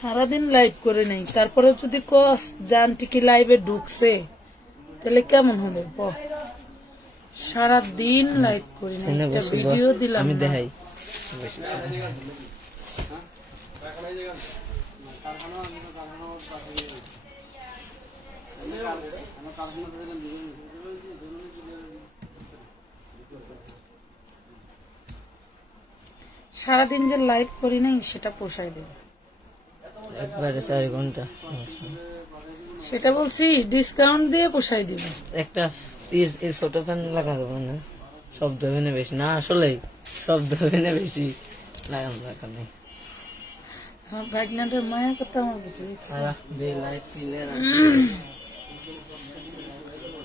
সারাদিন লাইভ করে নেই, তারপরে যদি কস জান টিকি লাইভে ঢুকছে তাহলে কেমন হবে? সারাদিন লাইভ করি না, একটা ভিডিও দিলাম আমি দেখাই। সারাদিন যে লাইভ করি নাই সেটা পোষায় দেবে একবারে 4 ঘন্টা, সেটা বলছি ডিসকাউন্ট দিয়ে পোষায় দিবে। একটা ছোট ফ্যান লাগা দেবো না, শব্দ হবে বেশি না, আসলে শব্দ হবে বেশি লাগাম রাখা নেই। ভাগনাটার মায়া কথা আমার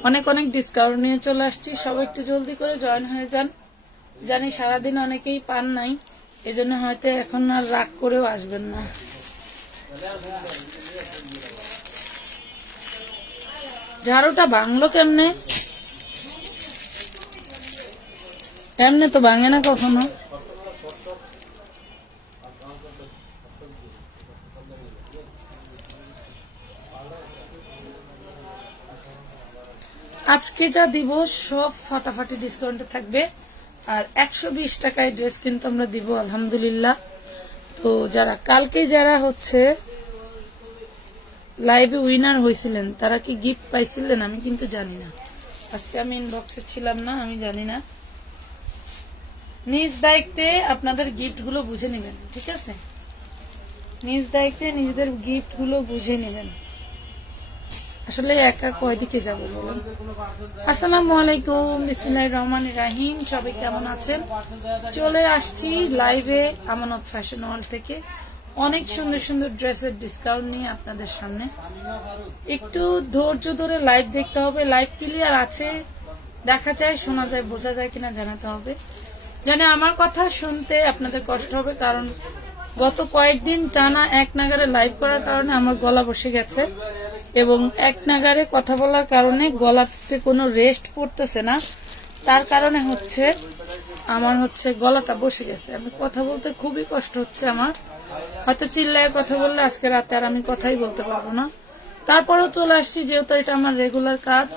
অনেক অনেক ডিসকাউন্ট নিয়ে চলে আসছি, সবাই একটু জলদি করে জয়েন হয়ে যান। জানি সারাদিন অনেকেই পান নাই, এজন্য হয়তো এখন আর রাগ করেও আসবেন না। ঝাড়ুটা ভাঙলো কেমনে? এমনি তো ভাঙে না কখনো। আজকে যা দিব সব ফাটাফাটি ডিসকাউন্টে থাকবে, আর 120 টাকায় ড্রেস কিন্তু আমরা দিব আলহামদুলিল্লাহ। তো যারা হচ্ছে লাইভে উইনার হয়েছিলেন তারা কি গিফট পাইছিলেন আমি কিন্তু জানি না, আজকে আমি ইনবক্সে ছিলাম না, আমি জানি না। নিজ দায়িত্বে আপনাদের গিফট গুলো বুঝে নেবেন, ঠিক আছে? নিজ দায়িত্বে নিজেদের গিফট গুলো বুঝে নেবেন। আসলে একা কয়দিকে যাবো বলুন। আসসালামু আলাইকুম, বিসমিল্লাহির রহমানির রহিম। সবাই কেমন আছেন? চলে আসছি লাইভে আমানত ফ্যাশন ওয়ার্ল্ড থেকে অনেক সুন্দর সুন্দর ড্রেসের ডিসকাউন্ট নিয়ে আপনাদের সামনে। একটু ধৈর্য ধরে লাইভ দেখতে হবে, লাইভ ক্লিয়ার আছে দেখা যায়, শোনা যায়, বোঝা যায় কিনা জানাতে হবে। জানি আমার কথা শুনতে আপনাদের কষ্ট হবে, কারণ গত কয়েকদিন টানা এক নাগারে লাইভ করার কারণে আমার গলা বসে গেছে, এবং এক নাগারে কথা বলার কারণে গলাতে কোনো রেস্ট পড়তেছে না, তার কারণে আমার গলাটা বসে গেছে। আমি কথা বলতে খুবই কষ্ট হচ্ছে আমার, হয়তো চিল্লায় কথা বললে আজকে রাতে আর আমি কথাই বলতে পারবো না। তারপরেও চলে আসছি, যেহেতু এটা আমার রেগুলার কাজ,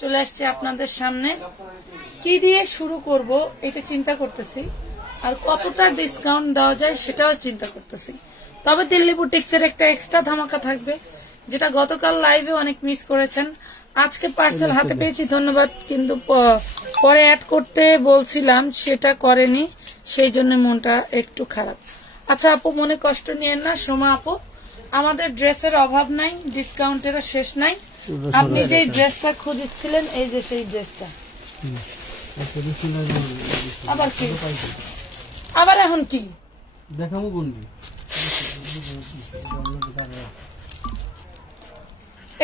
চলে আসছি আপনাদের সামনে। কি দিয়ে শুরু করব এটা চিন্তা করতেছি, আর কতটা ডিসকাউন্ট দেওয়া যায় সেটাও চিন্তা করতেছি। তবে দিল্লি বুটিক্সের একটা এক্সট্রা ধামাকা থাকবে, যেটা গতকাল লাইভে অনেক মিস করেছেন। আজকে পার্সেল হাতে পেয়েছি, ধন্যবাদ, কিন্তু পরে অ্যাড করতে বলছিলাম সেটা করেনি, সেই জন্য মনটা একটু খারাপ। আচ্ছা আপু, মনে কষ্ট নিয়েন না। সোমা আপু, আমাদের ড্রেসের অভাব নাই, ডিসকাউন্টেরও শেষ নাই। আপনি যে ড্রেসটা খুঁজছিলেন এই যে সেই ড্রেসটা। আবার কি, আবার এখন কি দেখাবো?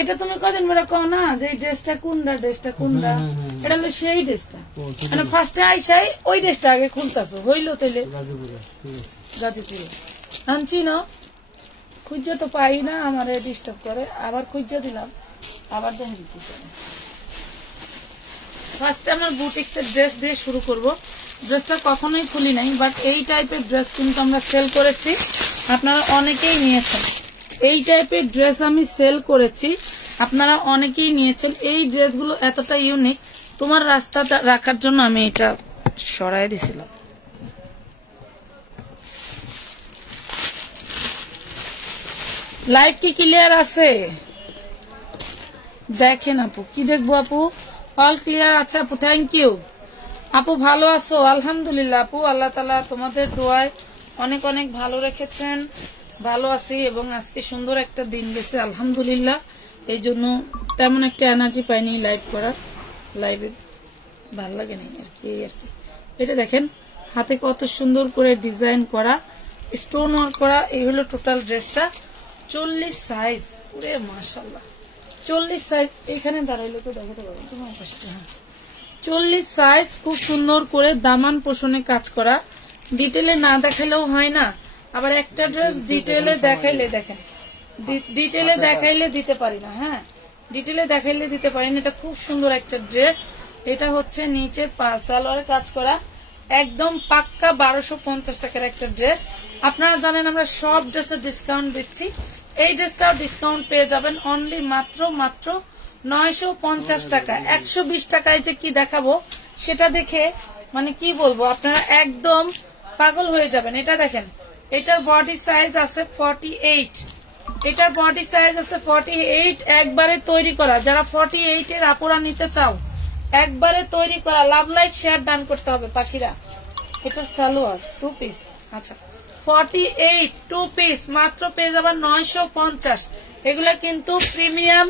এটা তুমি কদিন বেড়া কও না যে ড্রেসটা কোনটা, এটা হলো সেই ড্রেসটা। মানে ফার্স্টে আইসাই ওই ড্রেসটা আগে খুলতেছো, হইলো তাইলে গাজীপুরে আনছি না, খুঁজে তো পাই না, আমার ডিস্টার্ব করে, আবার খুঁজে দিলাম, আবার দেখেন কি করে। ফার্স্টে আমরা বুটিক্সের ড্রেস দিয়ে শুরু করব। ড্রেসটা কখনোই খুলি নাই, বাট এই টাইপের ড্রেস কিন্তু আমরা সেল করেছি, আপনারা অনেকেই নিয়েছেন। এই টাইপের ড্রেস আমি সেল করেছি, আপনারা অনেকেই নিয়েছেন। এই ড্রেসগুলো এতটা ইউনিক, তোমার রাস্তা রাখার জন্য আমি এটা সরাই দিছিলাম। লাইভ কি ক্লিয়ার আছে? দেখেন আপু, কি দেখবো আপু? অল ক্লিয়ার আছে আপু, থ্যাংক ইউ আপু। ভালো আছো? আলহামদুলিল্লাহ আপু, আল্লাহ তাআলা তোমাদের দোয়ায় অনেক অনেক ভালো রেখেছেন, ভালো আছি, এবং আজকে সুন্দর একটা দিন গেছে আলহামদুলিল্লাহ। এই জন্য তেমন একটা এনার্জি পাইনি লাইভ করার, লাইভে ভাল লাগে নাই আর কি। এটা দেখেন হাতে কত সুন্দর করে ডিজাইন করা, স্টোন ওয়ার্ক করা। এই হলো টোটাল ড্রেসটা, 40 সাইজ। পুরে মাশাআল্লাহ, 40 সাইজ এখানে দাঁড়াইলে তো দেখাতে পারবো তোমার পাশে। 40 সাইজ, খুব সুন্দর করে দামান পোষণে কাজ করা। ডিটেলে না দেখাইলেও হয় না, আবার একটা ড্রেস ডিটেলে দেখাইলে দেখেন, ডিটেলে দেখাইলে দিতে পারি না। হ্যাঁ, ডিটেলে দেখাইলে দিতে পারি না। এটা খুব সুন্দর একটা ড্রেস। এটা হচ্ছে নিচে সালোয়ারে কাজ করা, একদম পাক্কা 1250 টাকার একটা ড্রেস। আপনারা জানেন আমরা সব ড্রেসে ডিসকাউন্ট দিচ্ছি, এই ড্রেসটাও ডিসকাউন্ট পেয়ে যাবেন অনলি মাত্র 950 টাকা। 120 টাকায় যে কি দেখাবো সেটা দেখে মানে কি বলবো, আপনারা একদম পাগল হয়ে যাবেন। এটা দেখেন, এটার বডি সাইজ আছে 48, এটার বডি সাইজ আছে 48, একবারে তৈরি করা। যারা 48 এর আপুরা নিতে চাও, একবারে তৈরি করা। লাভ লাইক শেয়ার ডান করতে হবে পাখিরা। এটার সালোয়ার 2 পিস, আচ্ছা 48 2 পিস মাত্র পেয়ে যাবেন 950। এগুলা কিন্তু প্রিমিয়াম,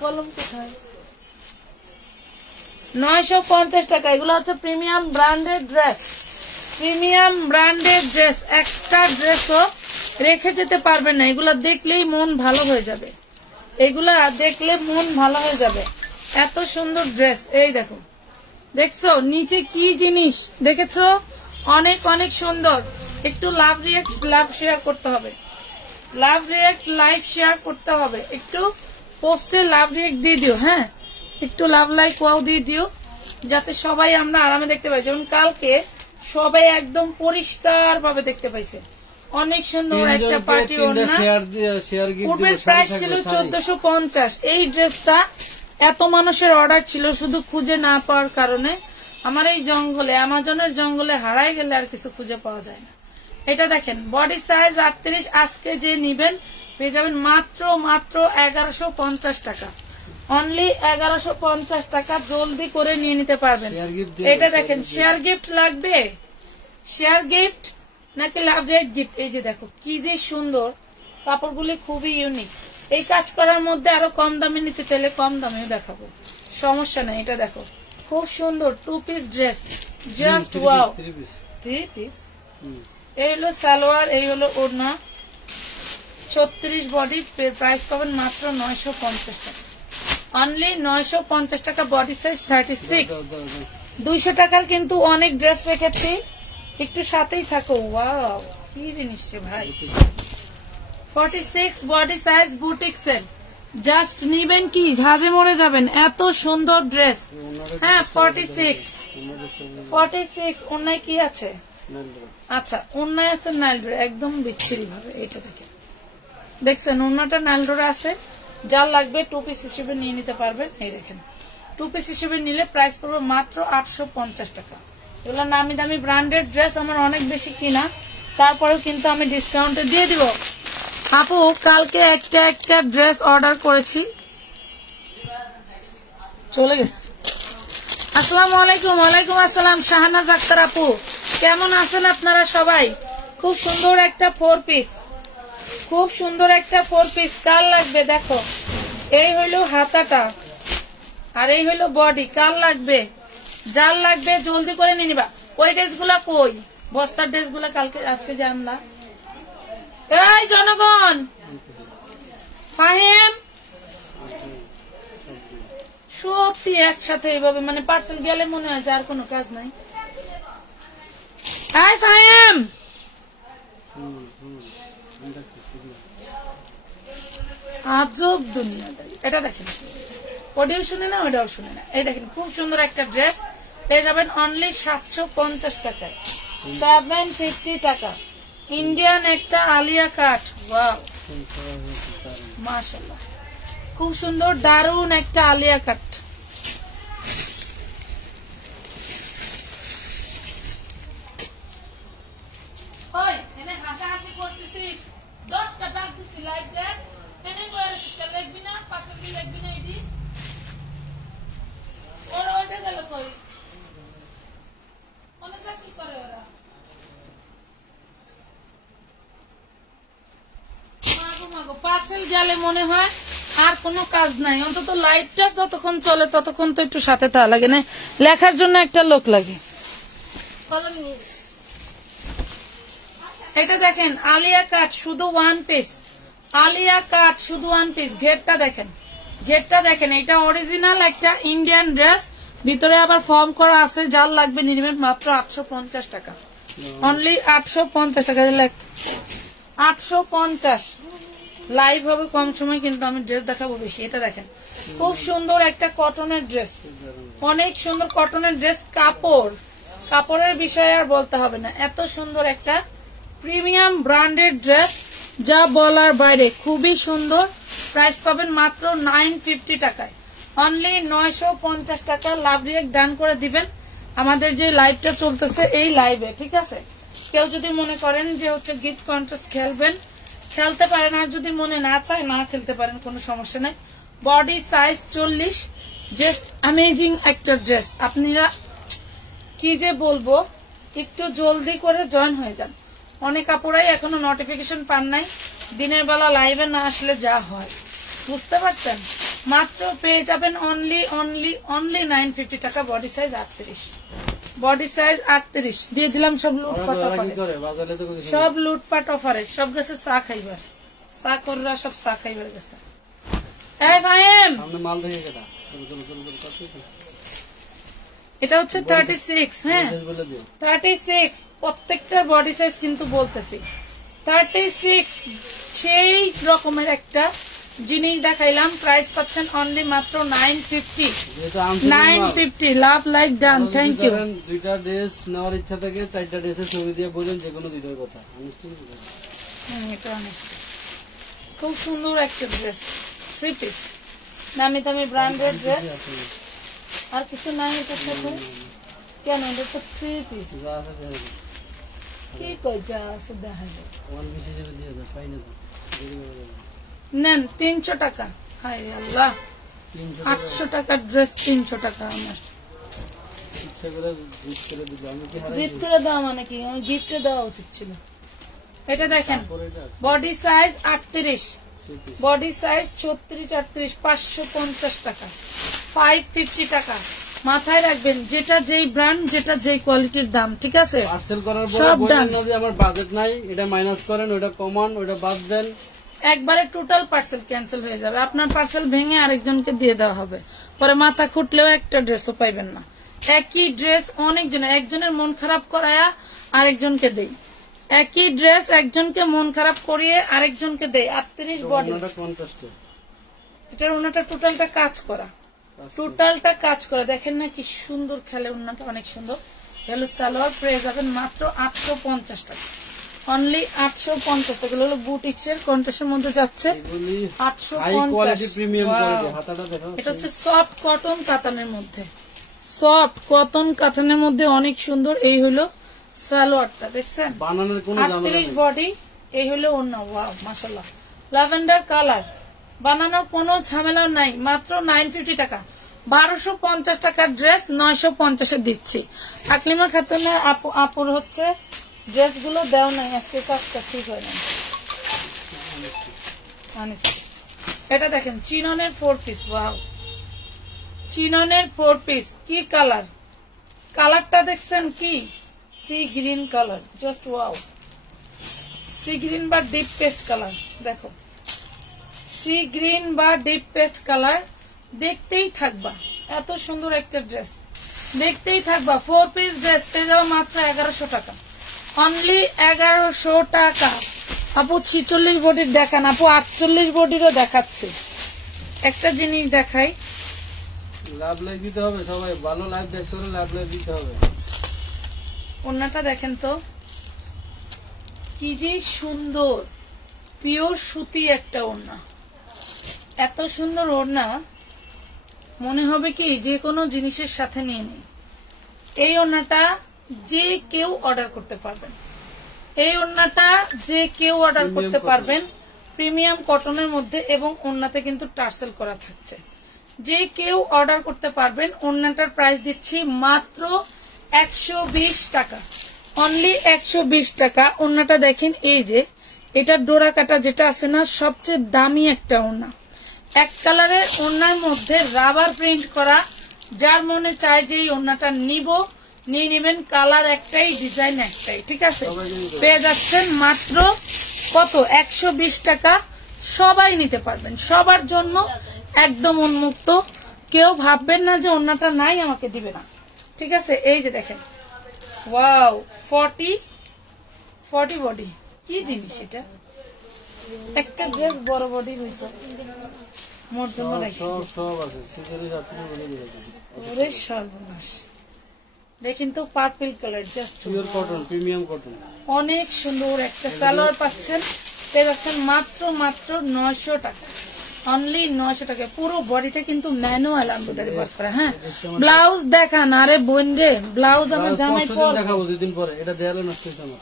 কলম কোথায়, 950 টাকা। এগুলো হচ্ছে premium branded dress, premium branded dress. একটা ড্রেসও রেখে যেতে পারবেন না, এগুলা দেখলেই মন ভালো হয়ে যাবে, এগুলা দেখলে মন ভালো হয়ে যাবে। এত সুন্দর ড্রেস। এই দেখো, দেখছো নিচে কি জিনিস দেখেছো, অনেক অনেক সুন্দর। একটু লাভ রিয়াক্ট লাভ শেয়ার করতে হবে, লাভ রিয়াক্ট লাইভ শেয়ার করতে হবে। একটু পোস্টে লাভ রিয়াক্ট দিয়ে দিও, হ্যাঁ একটু লাভ লাইক ওয়াও দিয়ে দিও, যাতে সবাই আমরা আরামে দেখতে পাই। যেমন কালকে সবাই একদম পরিষ্কার ভাবে দেখতে পাইছে। অনেক সুন্দর একটা পার্টি ওড়না, পূর্বের প্রাইস ছিল 1450। এই ড্রেসটা এত মানুষের অর্ডার ছিল, শুধু খুঁজে না পাওয়ার কারণে আমার এই জঙ্গলে, অ্যামাজনের জঙ্গলে হারাই গেলে আর কিছু খুঁজে পাওয়া যায় না। এটা দেখেন বডি সাইজ 38, আজকে যে নিবেন পেয়ে যাবেন মাত্র 1150 টাকা, অনলি 1150 টাকা। জলদি করে নিয়ে নিতে পারবেন। এটা দেখেন, শেয়ার গিফট লাগবে, শেয়ার গিফট নাকি লাভ রেট গিফট। এই যে দেখো কি যে সুন্দর, কাপড়গুলি খুবই ইউনিক। এই কাজ করার মধ্যে আরো কম দামে নিতে চাইলে কম দামেও দেখাবো, সমস্যা নেই। এটা দেখো খুব সুন্দর 2 piece dress, just wow. 3 piece, এই হলো সালোয়ার, এই হলো ওড়না, 36 বডি। প্রাইস পাবেন মাত্র 950 টাকা, অনলি 950 টাকা। Body size 36। 200 টাকার কিন্তু অনেক ড্রেস রেখেছি, একটু সাথেই থাকো। ওয়াও কি জিনিস ভাই, 46 body size boutique set. Just নিবেন কি ঝাঁজে মরে যাবেন, এত সুন্দর ড্রেস। হ্যাঁ 46 অন্যায় কি আছে, আচ্ছা অন্যায় আছে নাইলডোরে, একদম বিচ্ছিরি ভাবে। এটা দেখেন, দেখছেন অন্যটা নাইলডোরে আছে। যার লাগবে 2 পিস হিসেবে নিয়ে নিতে পারবেন। এই দেখেন 2 পিস হিসেবে নিলে প্রাইস পড়বে মাত্র 850 টাকা। এগুলো নামি দামি ব্র্যান্ডেড ড্রেস, আমার অনেক বেশি কিনা, তারপরেও কিন্তু আমি ডিসকাউন্টে দিয়ে দিব। আপু কালকে একটা ড্রেস অর্ডার করেছি, চলে গেছে। আসসালামু আলাইকুম। ওয়ালাইকুম আসসালাম শাহনাজ আক্তার আপু, কেমন আছেন আপনারা সবাই? খুব সুন্দর একটা 4 পিস, খুব সুন্দর একটা 4 পিস। কার লাগবে দেখো, এই হইলো হাতাটা আর এই হইলো বডি। কার লাগবে, যার লাগবে জলদি করে নিয়ে নিবা। ওই ড্রেসগুলা কই, বস্তার ড্রেসগুলা কালকে আজকে জানলা। এই জনগণ, ফাহিম সবটি একসাথে এইভাবে মানে পার্সেল গেলে মনে হয় যে আর কোনো কাজ নাই। এই ফাহিম, আজব দুনিয়াদারি। এটা দেখেন, ওটাও শুনে না ওটাও শুনে না। এই দেখেন খুব সুন্দর একটা ড্রেস পেয়ে যাবেন অনলি 750 টাকায়, 750 টাকা। ইন্ডিয়ান একটা আলিয়া কাট, ওয়াও মাশাআল্লাহ, খুব সুন্দর দারুন একটা আলিয়া কাট। ওই এনে হাসাহাসি করতেছিস, 10টা ডাক দিছি লাইক দেখ, এনে বয়সটা লাগবি না, পাশে কি লাগবি না, এডি ওরা ওটা গেল কই, অনেক কি করে ওরা। পার্সেল গেলে মনে হয় আর কোনো কাজ নাই, অন্তত লাইটটা যতক্ষণ চলে ততক্ষণ তো একটু সাথে থাকা লাগে না, লেখার জন্য একটা লোক লাগে। এটা দেখেন আলিয়া কাট, শুধু 1 পিস, আলিয়া কাট শুধু ওয়ান পিস। ঘেরটা দেখেন, ঘেরটা দেখেন, এটা অরিজিনাল একটা ইন্ডিয়ান ড্রেস, ভিতরে আবার ফর্ম করা আছে। যার লাগবে নিবেন মাত্র 850 টাকা, অনলি 850 টাকা। 850 লাইভ হবে কম সময়, কিন্তু আমি ড্রেস দেখাবো বেশি। এটা দেখেন, খুব সুন্দর একটা কটনের ড্রেস, অনেক সুন্দর কটনের ড্রেস। কাপড়ের বিষয়ে আর বলতে হবে না, এত সুন্দর একটা প্রিমিয়াম ব্র্যান্ডেড ড্রেস, যা বলার বাইরে, খুবই সুন্দর। প্রাইস পাবেন মাত্র 950 টাকায়, অনলি 950 টাকা। লাভ রিয়েক্ট ডান করে দিবেন আমাদের যে লাইভটা চলতেছে এই লাইভে, ঠিক আছে? কেউ যদি মনে করেন যে হচ্ছে গিফট কন্টেস্ট খেলবেন, খেলতে পারেন, আর যদি মনে না চায় না খেলতে পারেন, কোনো সমস্যা নাই। বডি সাইজ 40, জাস্ট অ্যামেজিং একটা ড্রেস। আপনারা কি যে বলবো, একটু জলদি করে জয়েন হয়ে যান। অনেক আপুরাই এখনো নোটিফিকেশন পান নাই, দিনের বেলা লাইভে না আসলে যা হয়, বুঝতে পারছেন? মাত্র পেয়ে যাবেন অনলি 950 টাকা। বডি সাইজ 38, বডি সাইজ 38 দিয়ে দিলাম। সব লুটপাট অফারে, সব লুটপাট অফারে, সব গেছে চা খাইবার, চা কররা সব চা খাইবার গেছে। এই ভাইয়েম, এটা হচ্ছে 36, হ্যাঁ 36, প্রত্যেকটার বডি সাইজ কিন্তু বলতেছি 36। সেই রকমের একটা জিনিস দেখাইলাম, প্রাইস পাচ্ছেন অনলি মাত্র 950। 950, love like done, thank you. দুইটা ড্রেস নেওয়ার ইচ্ছা থেকে 4টা ড্রেসের ছবি দিয়ে বলেন যে কোনো দুইটার কথা। খুব সুন্দর একটা ড্রেস, 3 পিস, নামি দামি ব্র্যান্ডেড ড্রেস, আর কিছু নাই এটার সাথে। কেন, এটা তো 3 পিস। কি কই যা আছে দেখা যায়, নেন 300 টাকা। হায় আল্লাহ, 800 টাকার ড্রেস 300 টাকা। আমার জিত করে দেওয়া মানে কি, আমার গিফটে দেওয়া উচিত ছিল। এটা দেখেন, বডি সাইজ 38, বডি সাইজ 36, 38, 550 টাকা, 550 টাকা। মাথায় রাখবেন, যেটা যেই ব্র্যান্ড, যেটা যেই কোয়ালিটির দাম, ঠিক আছে? পার্সেল করার পরে বলেন না যে আমার বাজেট নাই, এটা মাইনাস করেন, ওটা কমান, ওটা বাদ দেন, একবারে টোটাল পার্সেল ক্যান্সেল হয়ে যাবে। আপনার পার্সেল ভেঙে আরেকজনকে দিয়ে দেওয়া হবে, পরে মাথা খুঁটলেও একটা ড্রেসও পাইবেন না। একই ড্রেস অনেকজনের, একজনের মন খারাপ করায়া আরেকজনকে দেই, একই ড্রেস একজনকে মন খারাপ করিয়ে আরেকজনকে দেয়। 38 বডি, এটার ওনাটা টোটালটা কাজ করা, টোটালটা কাজ করা। দেখেন না কি সুন্দর খেলে, ওনাটা অনেক সুন্দর। হলো সালোয়ার, পেয়ে যাবেন মাত্র 850 টাকা, অনলি 850 টাকা। হলো বুটিক্সের কন্টেস্টের মধ্যে যাচ্ছে 850। এটা হচ্ছে সফট কটন কাতানের মধ্যে, সফট কটন কাতানের মধ্যে অনেক সুন্দর। এই হলো সালোয়ারটা, দেখছেন? 38 বডি, এই হলো ওড়না। ওয়াও মাশাআল্লাহ, ল্যাভেন্ডার কালার, বানানোর কোনো ঝামেলা নাই। মাত্র 950 টাকা, 1250 টাকার ড্রেস 950 এ দিচ্ছি। আকলিমা খাতুনের আপুর হচ্ছে ড্রেসগুলো দেও নাই, আজকে কাজটা ঠিক হয় না। এটা দেখেন, চিননের 4 পিস। ওয়াও, চিননের 4 পিস, কি কালার, কালারটা দেখছেন কি sea green colour, just wow. Sea green বা ডিপ পেস্ট কালার, দেখো সি গ্রিন বা ডিপ পেস্ট কালার, দেখতেই থাকবা। এত সুন্দর একটা ড্রেস, দেখতেই থাকবা। 4 পিস ড্রেস পেয়ে যাবো মাত্র 1100 টাকা, অনলি 1100 টাকা। আপু 46 বডির দেখান, আপু 48 বডিরও দেখাচ্ছে। একটা জিনিস দেখাই, লাভ লাইক দিতে হবে, সবাই ভালো লাইভ দেখতে হলে লাভ লাইক দিতে হবে। ওড়নাটা দেখেন তো কি যে সুন্দর, পিওর সুতি একটা ওড়না, এত সুন্দর ওড়না, মনে হবে কি যে কোনো জিনিসের সাথে নিয়ে নিই। এই ওড়নাটা যে কেউ অর্ডার করতে পারবেন, এই ওড়নাটা যে কেউ অর্ডার করতে পারবেন, প্রিমিয়াম কটনের মধ্যে, এবং ওড়নাতে কিন্তু টার্সেল করা থাকছে। যে কেউ অর্ডার করতে পারবেন। ওড়নাটার প্রাইস দিচ্ছি মাত্র 120 টাকা, অনলি 120 টাকা। ওড়নাটা দেখেন, এই যে এটা ডোরা কাটা যেটা আছে না, সবচেয়ে দামি একটা ওড়না। এক কালারের ওড়নার মধ্যে রাবার প্রিন্ট করা। যার মনে চায় যে এই ওড়নাটা নিব, নিয়ে নেবেন। কালার একটাই, ডিজাইন একটাই, ঠিক আছে? পেয়ে যাচ্ছেন মাত্র কত, 120 টাকা। সবাই নিতে পারবেন, সবার জন্য একদম উন্মুক্ত। কেউ ভাববেন না যে ওড়নাটা নাই আমাকে দিবে না, ঠিক আছে। এই যে দেখেন, ওয়াও, 40 বডি, কি জিনিস এটা। একটা ড্রেস বড় বডি হইতো মোর জন্য রাখি। ওরে সর্বনাশ, দেখেন তো purple colour, just pure cotton, premium cotton, অনেক সুন্দর একটা সালোয়ার পাচ্ছেন, পেয়ে যাচ্ছেন মাত্র 900 টাকা, অনলি 900 টাকা। পুরো বডিটা কিন্তু ম্যানুয়াল এমব্রয়ডারি ওয়ার্ক করা। হ্যাঁ, ব্লাউজ দেখান। আরে বোন রে, ব্লাউজ আমার জামাই পর দেখাবো 2 দিন পরে। এটা দেয়ালে নষ্ট হয়েছে আমার।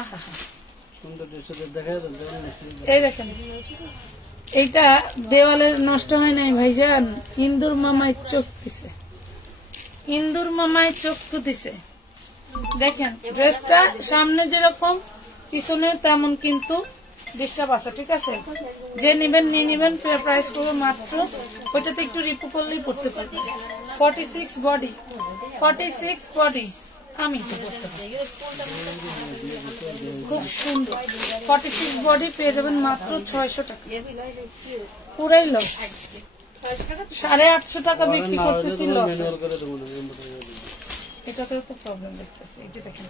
আহা, সুন্দর ড্রেসটা দেখায় দেন। এই দেখেন, এইটা দেওয়ালে নষ্ট হয় নাই ভাইজান, ইন্দুর মামায় চোখ দিছে, ইন্দুর মামায় চক্ষু দিছে। দেখেন ড্রেসটা সামনে যেরকম পিছনে তেমন কিন্তু ডিস্টার্ব আছে, ঠিক আছে। যে নিবেন নিয়ে নিবেন, প্রাইস করবো মাত্র, ওইটাতে একটু রিপু করলেই পড়তে পারবে। 46 বডি, 46 বডি আমি তো পড়তে পারি, খুব সুন্দর। 46 বডি পেয়ে যাবেন মাত্র 600 টাকা, পুরাই লস। 850 টাকা বিক্রি করতেছি লস। এটাতেও তো প্রবলেম দেখতেছি। এই যে দেখেন,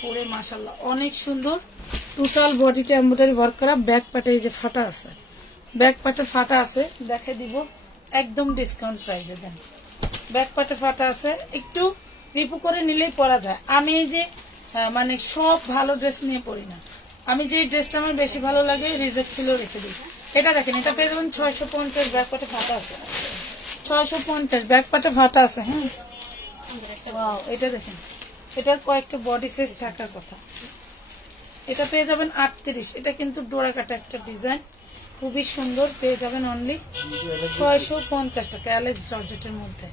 পুরো মাশাআল্লাহ অনেক সুন্দর, টোটাল বডিটা এমব্রয়ডারি ওয়ার্ক করা। ব্যাক পার্টে এই যে ফাটা আছে, ব্যাক পার্টে ফাটা আছে, দেখাই দিব একদম ডিসকাউন্ট প্রাইসে দেন। ব্যাক পার্টে ফাটা আছে, একটু রিপু করে নিলেই পরা যায়। আমি এই যে মানে সব ভালো ড্রেস নিয়ে পরি না, আমি যে ড্রেসটা আমার বেশি ভালো লাগে রিজেক্ট ছিল রেখে দিই। এটা দেখেন, এটা পেয়ে যাবেন 650, ব্যাক পার্টে ফাটা আছে 650, ব্যাক পার্টে ফাটা আছে। হ্যাঁ, ওয়াও, এটা দেখেন, এটার কয়েকটা বডি সাইজ থাকার কথা। এটা পেয়ে যাবেন 38, এটা কিন্তু ডোরা কাটা একটা ডিজাইন, খুবই সুন্দর। পেয়ে যাবেন অনলি 650 টাকা, অ্যালেক্স জর্জেটের মধ্যে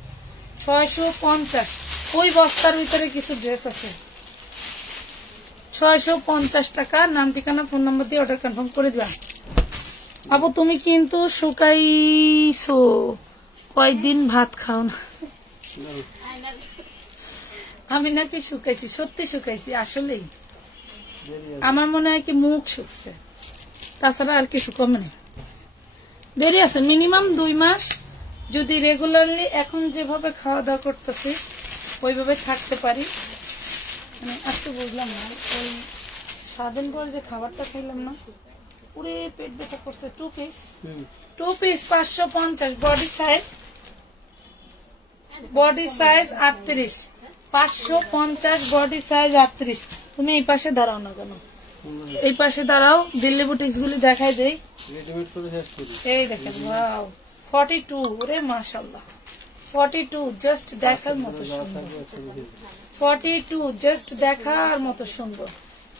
650। ওই বস্তার ভিতরে কিছু ড্রেস আছে, 650 টাকা। নাম ঠিকানা ফোন নাম্বার দিয়ে অর্ডার কনফার্ম করে দিবা। আপু তুমি কিন্তু শুকাইছো, কয়েকদিন ভাত খাও না। আমি নাকি শুকাইছি, সত্যি শুকাইছি আসলেই। আমার মনে হয় কি মুখ শুকছে, তাছাড়া আর কিছু কমে নেই। দেরি আছে মিনিমাম 2 মাস। যদি রেগুলারলি এখন যেভাবে খাওয়া দাওয়া করতেছি ওইভাবে থাকতে পারি, মানে আজকে বুঝলাম না, ওই 7 দিন পর যে খাবারটা খাইলাম না, পুরে পেট ব্যথা করছে। 2 piece 550, body size 38, 550 body size 38। তুমি এই পাশে দাঁড়াও না কেন, এই পাশে দাঁড়াও, দিল্লি বুটিক্স গুলি দেখাই দেই। এই দেখেন, ওয়াও, 42, ওরে মাশাআল্লাহ 42, জাস্ট দেখার মতো সুন্দর। 42 জাস্ট দেখার মতো সুন্দর।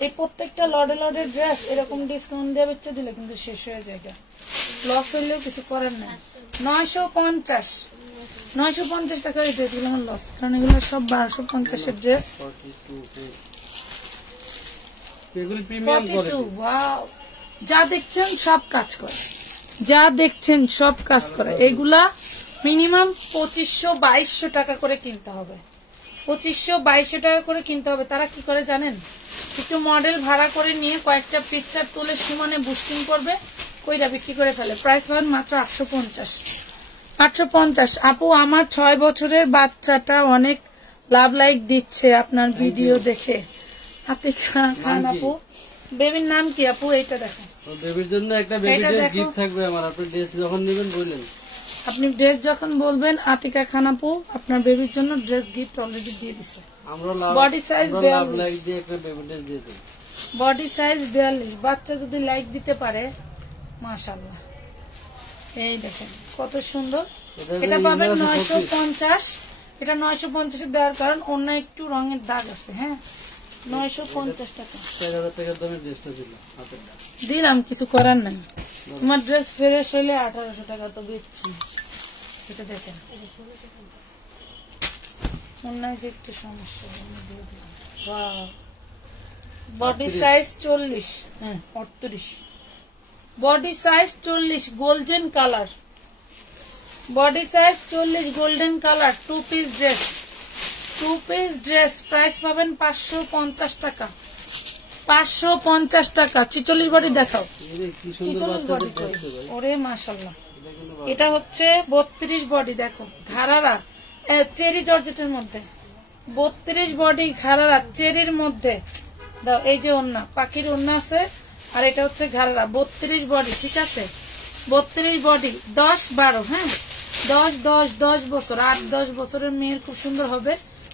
এই প্রত্যেকটা লডে লডে ড্রেস এরকম ডিসকাউন্ট দিয়ে বেচে দিলে কিন্তু শেষ হয়ে যায়, লস হইলেও কিছু করার নেই। 950 টাকার এই ড্রেসগুলো আমার লস, কারণ এগুলো সব 1250 এর ড্রেস। 42, ওয়াও, যা দেখছেন সব কাজ করে, যা দেখছেন সব কাজ করে। এগুলা মিনিমাম 2500-2200 টাকা করে কিনতে হবে, 2500-2200 টাকা করে কিনতে হবে। তারা কি করে জানেন, একটু মডেল ভাড়া করে নিয়ে কয়েকটা পিকচার তুলে সীমানে বুস্টিং করবে, কইরা বিক্রি করে ফেলে। প্রাইস পাবেন মাত্র 850। আপু আমার 6 বছরের বাচ্চাটা অনেক লাভ লাইক দিচ্ছে আপনার ভিডিও দেখে। আতিকা খান আপু, বেবির নাম কি আপু? এইটা দেখেন, বেবির জন্য একটা বেবি ড্রেস গিফট থাকবে আমার। আপনি ড্রেস যখন নেবেন বললেন, আপনি ড্রেস যখন বলবেন আতিকা খান আপু আপনার বেবির জন্য ড্রেস গিফট অলরেডি দিয়ে দিছে। Body size 42, body size 42। বাচ্চা যদি লাইক দিতে পারে মাশাআল্লাহ। এই দেখেন কত সুন্দর, এটা পাবেন 950। এটা 950 দেওয়ার কারণ অন্য একটু রঙের দাগ আছে। হ্যাঁ, 950 টাকা। 4000 টাকার দামের ড্রেসটা ছিল দিলাম, কিছু করার নাই। তোমার ড্রেস ফ্রেশ হইলে 1800 টাকা তো বেচছি। এটা দেখেন, অন্য যে একটু সমস্যা। বডি সাইজ 40, হ্যাঁ 38, body size 40, golden colour, body size 40, golden colour. 2 piece dress, 2 piece dress. Price পাবেন 550 টাকা, 550 টাকা। 46 বডি দেখাও, এটা কি সুন্দর 46 বডি। বাচ্চাদের দেখতে ভাই। ওরে মাশাআল্লাহ, এটা হচ্ছে 32 বডি। দেখো ঘাড়ারা চেরি জর্জেটের মধ্যে 32 বডি, ঘাড়ারা চেরির মধ্যে দাও। এই যে ওন্না, পাখির ওন্না আছে, আর এটা হচ্ছে ঘাড়ারা 32 বডি। ঠিক আছে, 32 বডি, 10-12, হ্যাঁ 10 বছর, 8-10 বছরের মেয়ের খুব সুন্দর হবে।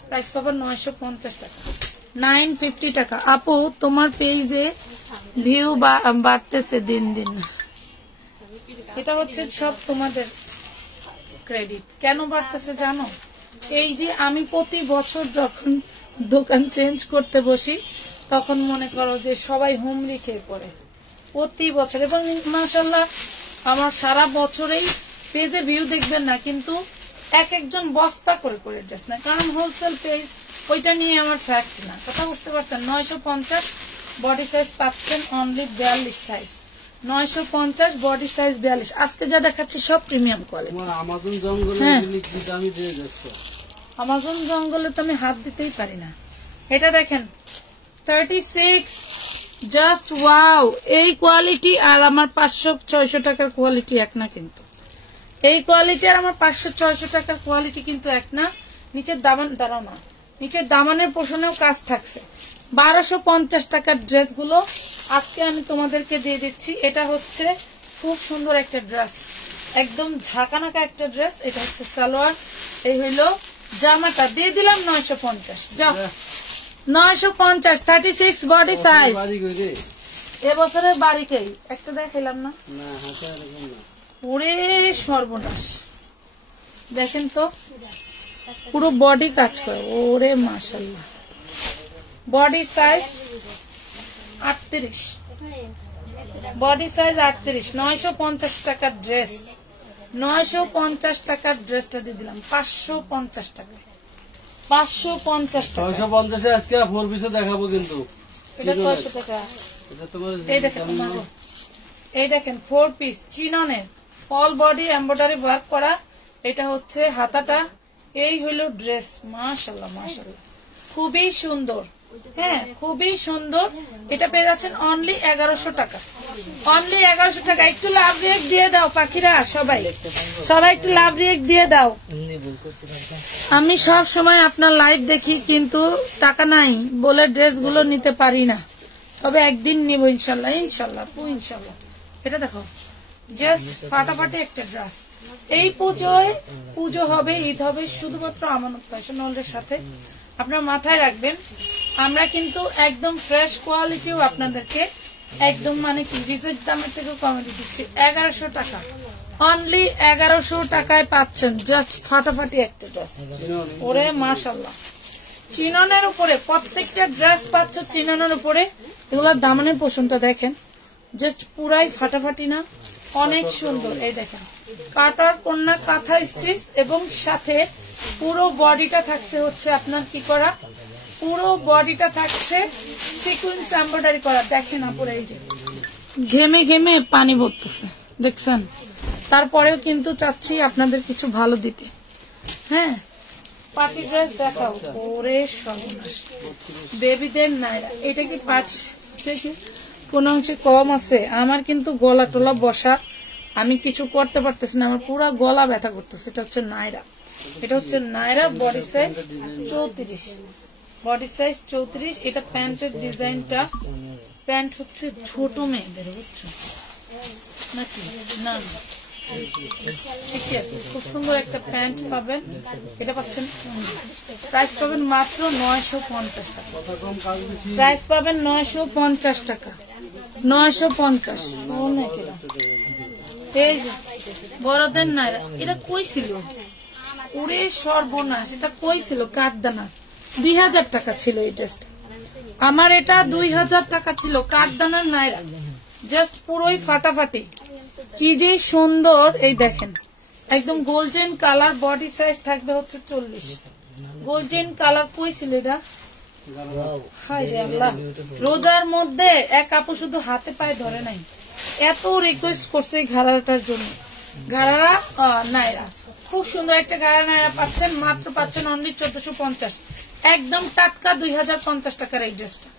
প্রাইস পাবেন 950 টাকা, 950 টাকা। আপু তোমার পেজে ভিউ বাড়তেছে দিন দিন। এটা হচ্ছে সব তোমাদের ক্রেডিট। কেন বাড়তেছে জানো? এই যে আমি প্রতি বছর যখন দোকান চেঞ্জ করতে বসি, তখন মনে করো যে সবাই হুমড়ি খেয়ে পড়ে প্রতি বছর। এবং মাশাআল্লাহ আমার সারা বছরেই পেজে ভিউ দেখবেন না, কিন্তু এক একজন বস্তা করে করে ড্রেস না, কারণ হোলসেল পেজ, ওইটা নিয়ে আমার ফ্যাক্ট না। কথা বুঝতে পারছেন? 950 বডি সাইজ পাচ্ছেন অনলি 42 সাইজ, 950 বডি সাইজ 42। আজকে যা দেখাচ্ছি সব প্রিমিয়াম কোয়ালিটি। তোমার আমাজন জঙ্গলে হ্যাঁ। এগুলি কি দামি দিয়ে যাচ্ছে? আমাজন জঙ্গলে তো আমি হাত দিতেই পারি না। এটা দেখেন 36, জাস্ট ওয়াও। এই কোয়ালিটি আর আমার 500-600 টাকার কোয়ালিটি এক না, কিন্তু এই কোয়ালিটি আর আমার 500-600 টাকার কোয়ালিটি কিন্তু এক না। নিচের দামান দাঁড়াও না, নিচের দামানের পোষণেও কাজ থাকছে। 1250 টাকার ড্রেসগুলো আজকে আমি তোমাদেরকে দিয়ে দিচ্ছি। এটা হচ্ছে খুব সুন্দর একটা ড্রেস, একদম ঝাঁকানাকা একটা ড্রেস। এটা হচ্ছে সালোয়ার, এই হইলো জামাটা, দিয়ে দিলাম 950। যাও 950, 36 বডি সাইজ। বাড়ি করে এবছরের বাড়িতেই একটা দেখাইলাম না, না হাতে এরকম না। ওরে সর্বনাশ। দেখেন তো পুরো বডি কাজ করে, ওরে মাশাআল্লাহ। বডি সাইজ 38, বডি সাইজ 38, 950 টাকার ড্রেস, 950 টাকার ড্রেসটা দিয়ে দিলাম 550 টাকা, 550 টাকা। 650 আজকে 4 পিসে দেখাবো কিন্তু। এটা 600 টাকা। এটা তোমার এই দেখেন মাগো, এই দেখেন 4 পিস চিননের অল বডি এমব্রয়ডারি ওয়ার্ক করা। এটা হচ্ছে হাতাটা, এই হইলো ড্রেস। মাশাআল্লাহ মাশাআল্লাহ, খুবই সুন্দর, হ্যাঁ খুবই সুন্দর। এটা পেয়ে যাচ্ছেন অনলি 1100 টাকা, অনলি 1100 টাকা। একটু লাভ রিয়েক্ট দিয়ে দাও পাখিরা, সবাই সবাই একটু লাভ রিয়েক্ট দিয়ে দাও। আমি সব সময় আপনার লাইভ দেখি, কিন্তু টাকা নাই বলে ড্রেসগুলো নিতে পারি না, তবে একদিন নিব ইনশাল্লাহ, ইনশাল্লাহ ইনশাল্লাহ। এটা দেখো জাস্ট ফাটাফাটি একটা ড্রেস। এই পুজো হবে, ঈদ হবে, শুধুমাত্র আমানত ফ্যাশন ওয়ার্ল্ডের সাথে। আপনার মাথায় রাখবেন, আমরা কিন্তু একদম ফ্রেশ কোয়ালিটিও আপনাদেরকে একদম মানে কি রিজেক্ট দামের থেকে কমে দিচ্ছি। 1100 টাকা, অনলি 1100 টাকায় পাচ্ছেন জাস্ট ফাটাফাটি একটা ড্রেস। ওরে মাশাআল্লাহ, চিননের উপরে প্রত্যেকটা ড্রেস পাচ্ছ, চিননের উপরে। এগুলোর দামানের পোষণটা দেখেন, জাস্ট পুরাই ফাটাফাটি না, অনেক সুন্দর। এই দেখেন কাটার কন্যা কাঁথা স্টিচ, এবং সাথে পুরো বডিটা থাকছে হচ্ছে আপনার কি করা, পুরো বডিটা থাকছে সিকুয়েন্স এমব্রয়ডারি করা। দেখেন আপুরা, এই যে ঘেমে ঘেমে পানি পড়তেছে দেখছেন, তারপরেও কিন্তু চাচ্ছি আপনাদের কিছু ভালো দিতে। হ্যাঁ পার্টি ড্রেস দেখাও, ওরে সর্বনাশ। বেবিদের নাইরা, এটা কি পার্টি থেকে কোন অংশে কম আছে? আমার কিন্তু গলা টলা বসা, আমি কিছু করতে পারতেছি না, আমার পুরো গলা ব্যথা করতেছে। এটা হচ্ছে নাইরা, এটা হচ্ছে নাইরা, বডি সাইজ 34, বডি সাইজ 34। এটা প্যান্টের ডিজাইনটা, প্যান্ট হচ্ছে ছোট মেয়েদের, বুঝছো নাকি? না না ঠিকই আছে, খুব সুন্দর একটা প্যান্ট পাবেন। এটা পাচ্ছেন, প্রাইস পাবেন মাত্র 950 টাকা, প্রাইস পাবেন 950 টাকা, 950। এই যে বড়দের নাইরা, এটা কই ছিল? ওরে সর্বনাশ, এটা কই ছিল? কাঠদানা 2000 টাকা ছিল এই ড্রেসটা, আমার এটা 2000 টাকা ছিল। কাঠদানার নাইরা, জাস্ট পুরোই ফাটাফাটি, কি যে সুন্দর। এই দেখেন একদম গোল্ডেন কালার, বডি সাইজ থাকবে হচ্ছে 40। গোল্ডেন কালার কই ছিল এটা? হায় রে আল্লাহ, রোজার মধ্যে এক আপু শুধু হাতে পায়ে ধরে নাই, এত রিকোয়েস্ট করছে ঘাড়াটার জন্য। ঘাড়া নাইরা, খুব সুন্দর একটা ঘাড়া নাইরা পাচ্ছেন, মাত্র পাচ্ছেন অনলি 1450। একদম টাটকা 2050 টাকার এই ড্রেসটা,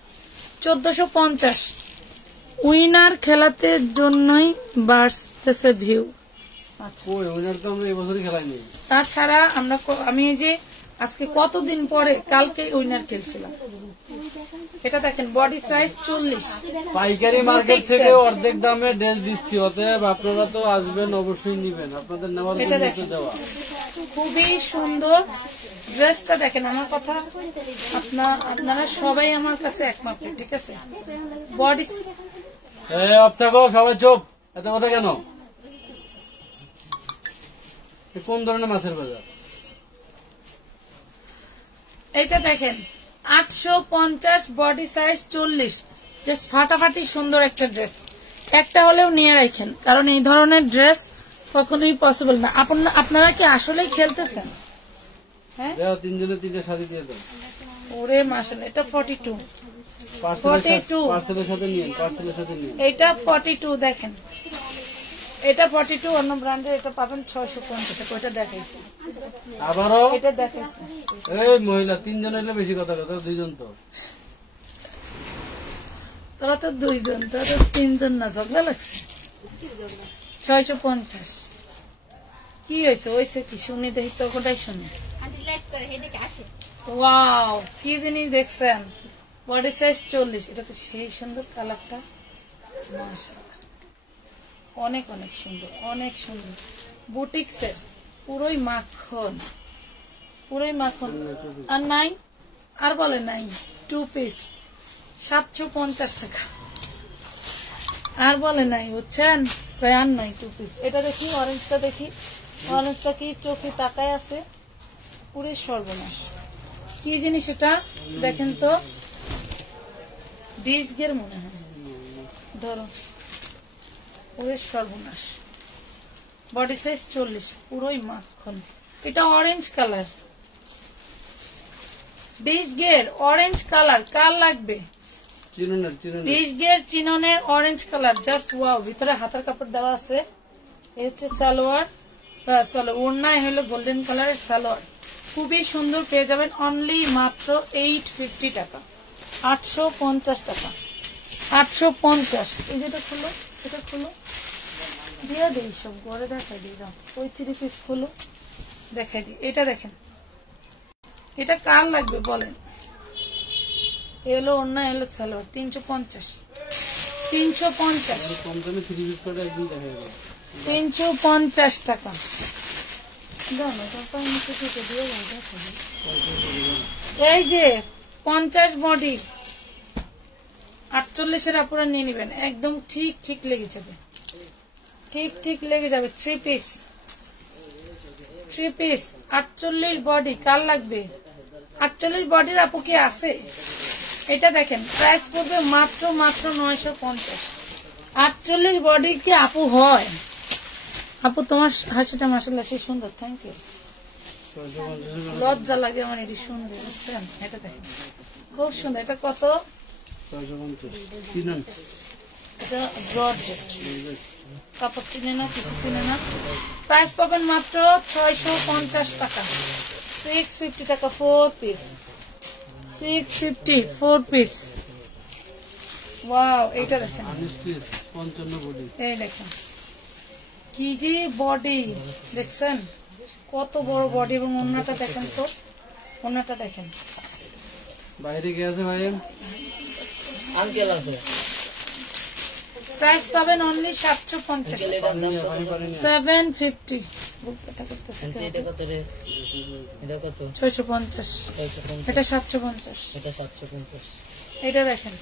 1450। উইনার খেলাতে জন্যই বাড়তেছে ভিউ। ওই উইনার তো আমরা এবছরই খেলাইনি। তাছাড়া আমি এই যে আজকে কতদিন পরে কালকে উইনার খেলছিলাম। এটা দেখেন বডি সাইজ 40। পাইকারি মার্কেট থেকে অর্ধেক দামে ড্রেস দিচ্ছি, অতএব আপনারা তো আসবেন, অবশ্যই নিবেন, আপনাদের নেওয়ার জন্য তো দেওয়া। খুবই সুন্দর ড্রেসটা দেখেন। আমার কথা আপনারা সবাই আমার কাছে একমাত্র, ঠিক আছে? বডি অফ থাকো সবাই, চুপ, এত কথা কেন? কোন ধরনের মাছের বাজার? এইটা দেখেন 850, বডি সাইজ 40, জাস্ট ফাটাফাটি সুন্দর একটা ড্রেস। একটা হলেও নিয়ে রাখেন, কারণ এই ধরনের ড্রেস কখনোই পসিবল না। আপনারা কি আসলেই খেলতেছেন? হ্যাঁ, 3 জনের 3টা শাড়ি দিয়ে দেন। ওরে মাশাআল্লাহ, এটা 42। পার্সেলের সাথে নিন, পার্সেলের সাথে নিন। এটা 42 দেখেন, এটা 42 অন্য ব্র্যান্ডের। এটা পাবেন 650। ওইটা দেখাইছি, আবারও এটা দেখাইছি। এই মহিলা 3 জন হইলে বেশি কথা কথা, 2 জন তো। তোরা তো 2 জন, তোরা তো 3 জন না, ঝগড়া লাগছে। 650 কি হয়েছে? হয়েছে কি শুনি দেখি তো, কোটাই শুনি। ওয়াও, কি জিনিস দেখছেন? Body size 40। এটা তো সেই সুন্দর কালারটা, মাশাআল্লাহ, অনেক অনেক সুন্দর, অনেক সুন্দর। বুটিক্সের পুরোই মাখন, পুরোই মাখন। আর নাই, আর বলে নাই, 2 পিস 750 টাকা। আর বলে নাই, বুঝছেন? আর নাই 2 পিস। এটা দেখি, অরেঞ্জটা দেখি, অরেঞ্জটা কি চোখে তাকায় আছে? পুরো সর্বনাশ। কি জিনিস এটা দেখেন তো, 20 গের মনে হয়, ধরো, পুরো সর্বনাশ। বডি সাইজ 40, পুরোই মাখন। এটা অরেঞ্জ কালার, 20 গের অরেঞ্জ কালার। কার লাগবে? 20 গের চিননের অরেঞ্জ কালার, জাস্ট ওয়াও। ভিতরে হাতার কাপড় দেওয়া আছে। এই হচ্ছে সালোয়ার, ওড়না হলো গোল্ডেন কালারের সালোয়ার। খুবই সুন্দর, পেয়ে যাবেন অনলি মাত্র 850 টাকা, 850 টাকা, 850। এই যেটা খুলো, এটা খুলো, দিয়ে দিই সব ঘরে দেখাই দিই। ওই 3 পিস খুলো, দেখাই দিই। এটা দেখেন, এটা কার লাগবে বলেন? এলো অন্য এলো সালোয়ার, 350, 350, 350 টাকা। এই যে 50 বডি 48-এর আপনারা নিয়ে নেবেন, একদম ঠিক ঠিক লেগে যাবে, ঠিক ঠিক লেগে যাবে। 3 পিস, 3 পিস 48 বডি। কার লাগবে? 48 বডির আপু কি আছে? এটা দেখেন, প্রাইস পড়বে মাত্র 950। 48 বডি কি আপু হয়? আপু তোমার হাসিটা মাশাআল্লাহ সেই সুন্দর, থ্যাংক ইউ। লজ্জা লাগে আমার, এটি সুন্দর, বুঝছেন? এটা দেখেন, খুব সুন্দর। এটা কত? 650। এটা জর্জেট কাপড়, চিনে না, কিছু চিনে না। প্রাইস পাবেন মাত্র 650 টাকা, 650 টাকা 4 পিস, 650 4 পিস। ওয়াও, এটা দেখেন, 55 বডি। এই দেখেন কি যে বডি, দেখছেন কত বড় বডি? এবং ওন্নাটা দেখেন তো, ওন্নাটা দেখেন। বাইরে কে আছে ভাই? আঙ্কেল আছে। প্রাইস পাবেন অনলি 750, 750। এটা কত রে? এটা কত? 650, 650, এটা 750, এটা 750। এটা দেখেন,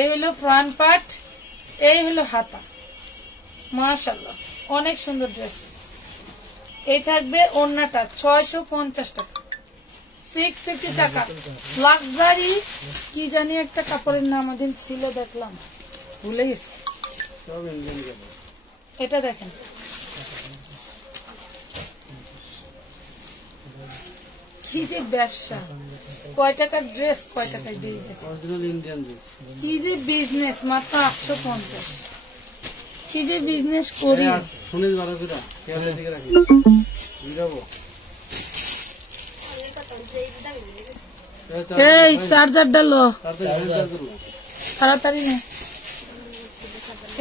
এই হলো ফ্রন্ট পার্ট, এই হলো হাতা। মাশাআল্লাহ, অনেক সুন্দর ড্রেস। এই থাকবে ওড়নাটা 650 টাকা, 650 টাকা। লাক্সারি কি জানি একটা কাপড়ের নাম আদিন ছিল, দেখলাম ভুলে গেছি। এটা দেখেন, কি যে ব্যবসা, কয় টাকার ড্রেস কয় টাকায় দিয়ে দেখেন, কি যে বিজনেস। মাত্র 850, কি যে বিজনেস করি। শুনিস ভালো করে, দিকে রাখিস, এই চার্জারটা লো, তাড়াতাড়ি তাড়াতাড়ি নে।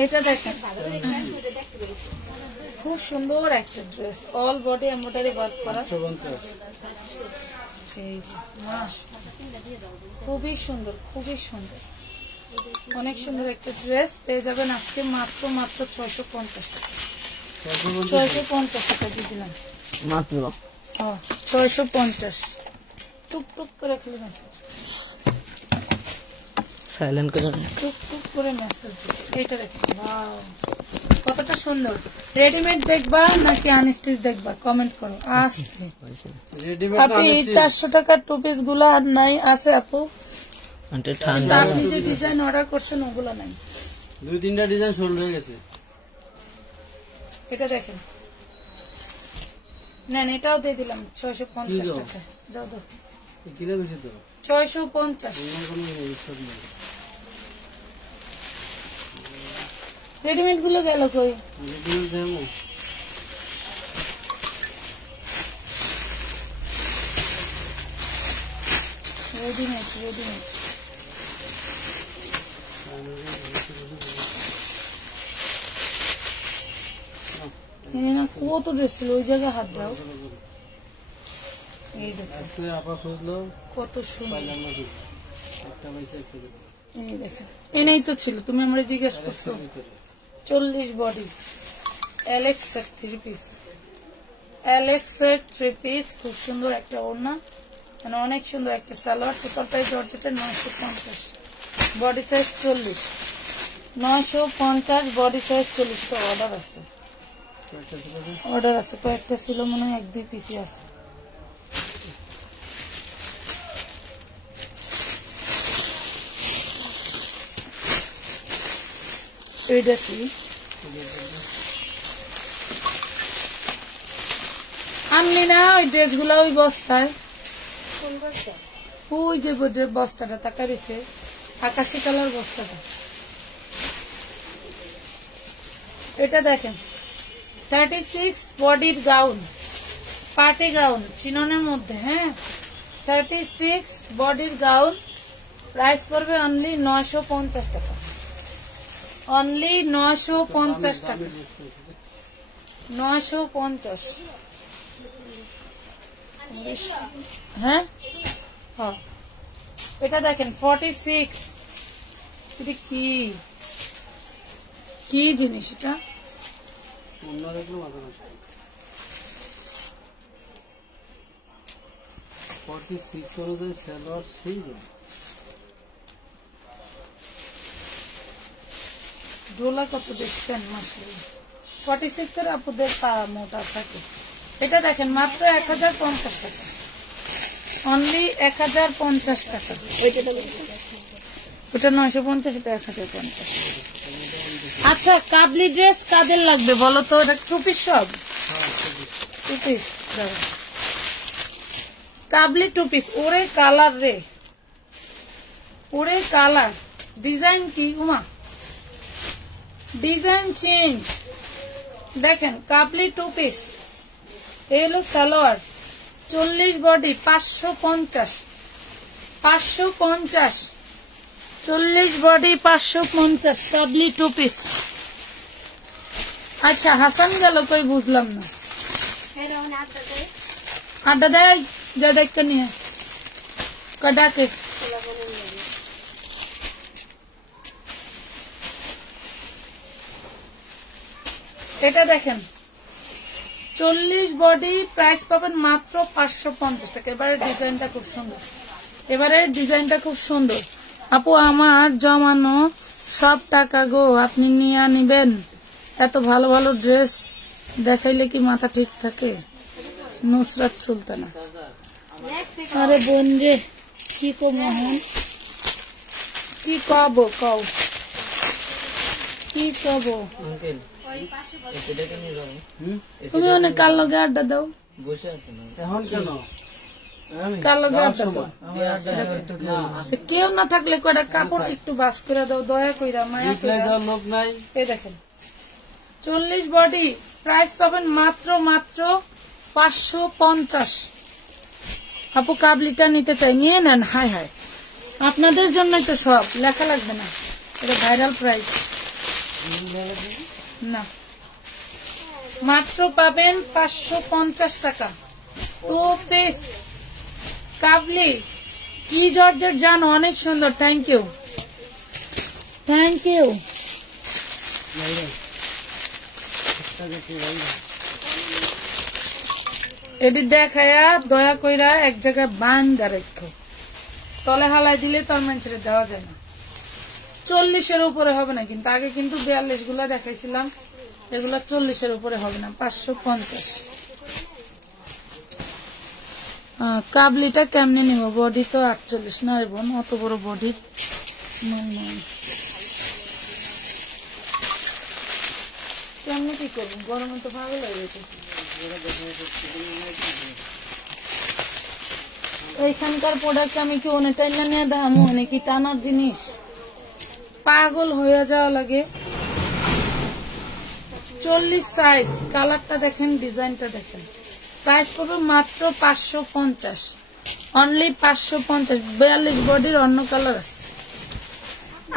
এটা দেখেন খুব সুন্দর একটা dress, all body embroidery work করা। 850 এই যে, মাশাআল্লাহ, খুবই সুন্দর, খুবই সুন্দর, অনেক সুন্দর একটা ড্রেস পেয়ে যাবেন আজকে মাত্র 650 টাকা। 650 টাকা দিয়ে দিলাম মাত্র। 650। টুকটুক করে খুলে মেসেজ, সাইলেন্ট করে টুকটুক করে মেসেজ। এইটা দেখুন, ওয়াও কতটা সুন্দর। রেডিমেড দেখবা নাকি আনস্টিচ দেখবা কমেন্ট করো আস্তে। রেডিমেড আপনি 400 টাকার টু পিস গুলো আর নাই, আছে আপু? ঠান্ডা আপনি যে ডিজাইন অর্ডার করছেন ওগুলো নাই। 2-3টা ডিজাইন সোল্ড হয়ে গেছে। এটা দেখেন, নেন এটাও দিয়ে দিলাম 650 টাকা। দাও দাও, কিনে বেশি তো 650। আমার কোনো ইচ্ছা নেই। রেডিমেড গুলো গেল কই? রেডিমেড দেবো রেডিমেড, রেডিমেড না, কত ড্রেস ছিল ওই জায়গায় হাত দাও। এই দেখো আজকে আপা খুঁজলো কত সুন্দর, পাইলাম না কিছু। একটা পয়সা একটু দেবো। এই দেখেন এনেই তো ছিল, তুমি আমরা জিজ্ঞেস করছো। 40 বডি এলেক্স সেট 3 পিস, এলেক্স সেট 3 পিস, খুব সুন্দর একটা ওড়না, মানে অনেক সুন্দর একটা সালোয়ার। টোটাল প্রাইস জর্জেটা 950, বডি সাইজ 40, 950 বডি সাইজ 40। তো অর্ডার আছে, কয়েকটা ছিল না? অর্ডার আছে, কয়েকটা ছিল মনে হয় 1-2 পিসই আছে। এইটা কি আনলি না ওই ড্রেস গুলা ওই বস্তায়? ওই যে বস্তাটা টাকা রয়েছে, আকাশি কালার বস্তাটা। এটা দেখেন 36 বডির গাউন, পার্টি গাউন চিননের মধ্যে। হ্যাঁ 36 বডির গাউন, প্রাইস পড়বে অনলি 950 টাকা, অনলি 950 টাকা, 950। হ্যাঁ হ্যাঁ এটা দেখেন 46। এটা কি কি জিনিস? এটা অন্য দেখলো মাথা নষ্ট। 46 অনুযায়ী সালোয়ার সেই ডোলা কত দেখছেন? মাশাআল্লাহ 46 এর আপুদের পা মোটা থাকে। এটা দেখেন মাত্র 1050 টাকা, অনলি 1050 টাকা। ওটা 950, এটা 1050। আচ্ছা কাবলি ড্রেস কাদের লাগবে বলো তো? এটা টু পিস, সব টু পিস। কাবলি টু পিস, ওরে কালার রে, ওরে কালার। ডিজাইন কি উমা, ডিজাইন চেঞ্জ। দেখেন কাবলি টু পিস, এই হলো সালোয়ার, 40 বডি 550, 550, 40 বডি 550, কাবলি টু পিস। আচ্ছা হাসান গেল কই বুঝলাম না। আড্ডা দেয় যা দেখতে নিয়ে কডাকে। এটা দেখেন 40 বডি, প্রাইস পাবেন মাত্র 550 টাকা। এবারে ডিজাইনটা খুব সুন্দর, এবারে ডিজাইনটা খুব সুন্দর। আপু আমার জমানো সব টাকা গো, আপনি নিয়ে নিবেন। এত ভালো ভালো ড্রেস দেখাইলে কি মাথা ঠিক থাকে? নুসরাত সুলতানা। আরে বোন রে কি কো মোহন, কি কব কও, কি কব? আঙ্কেল এটাকে নিয়ে যাবো। তুমি অনেক কাল লগে আড্ডা দাও, বসে আছে না এখন কেন? কাল লগে আড্ডা দাও। কেউ না থাকলে কয়টা কাপড় একটু বাস করে দাও, দয়া কইরা মায়া রিপ্লাই কইরা। দেওয়ার লোক নাই। এই দেখেন 40 বডি, প্রাইস পাবেন মাত্র 550, আপু কাবলিটা নিতে চাই, নিয়ে নেন। হাই হাই, আপনাদের জন্যই তো সব, লেখা লাগবে না, এটা ভাইরাল প্রাইস না। মাত্র পাবেন 550 টাকা। 2 পিস কাবলি, কি জর্জেট জানো, অনেক সুন্দর। Thank you, thank you. এটি দেখায়া দয়া কইরা এক জায়গায় বান্ধা রাখো, তলে হালাই দিলে তোর মানুষের দেওয়া যায় না। 40-এর উপরে হবে না কিন্তু, আগে কিন্তু 42 গুলা দেখাইছিলাম, এগুলা 40-এর উপরে হবে না। 550। কাবলিটা কেমনে নিব, বডি তো 48 না বোন, অত বড় বডি কেমনে কি করবো, গরমে তো ভালো লেগেছে। এইখানকার প্রোডাক্ট আমি কি অনেকটাই না নিয়ে দাম, অনেকই টানার জিনিস, পাগল হয়ে যাওয়া লাগে। 40 সাইজ, কালারটা দেখেন, ডিজাইনটা দেখেন। প্রাইস পড়বে মাত্র 550, অনলি 550। 42 বডির অন্য কালার আছে,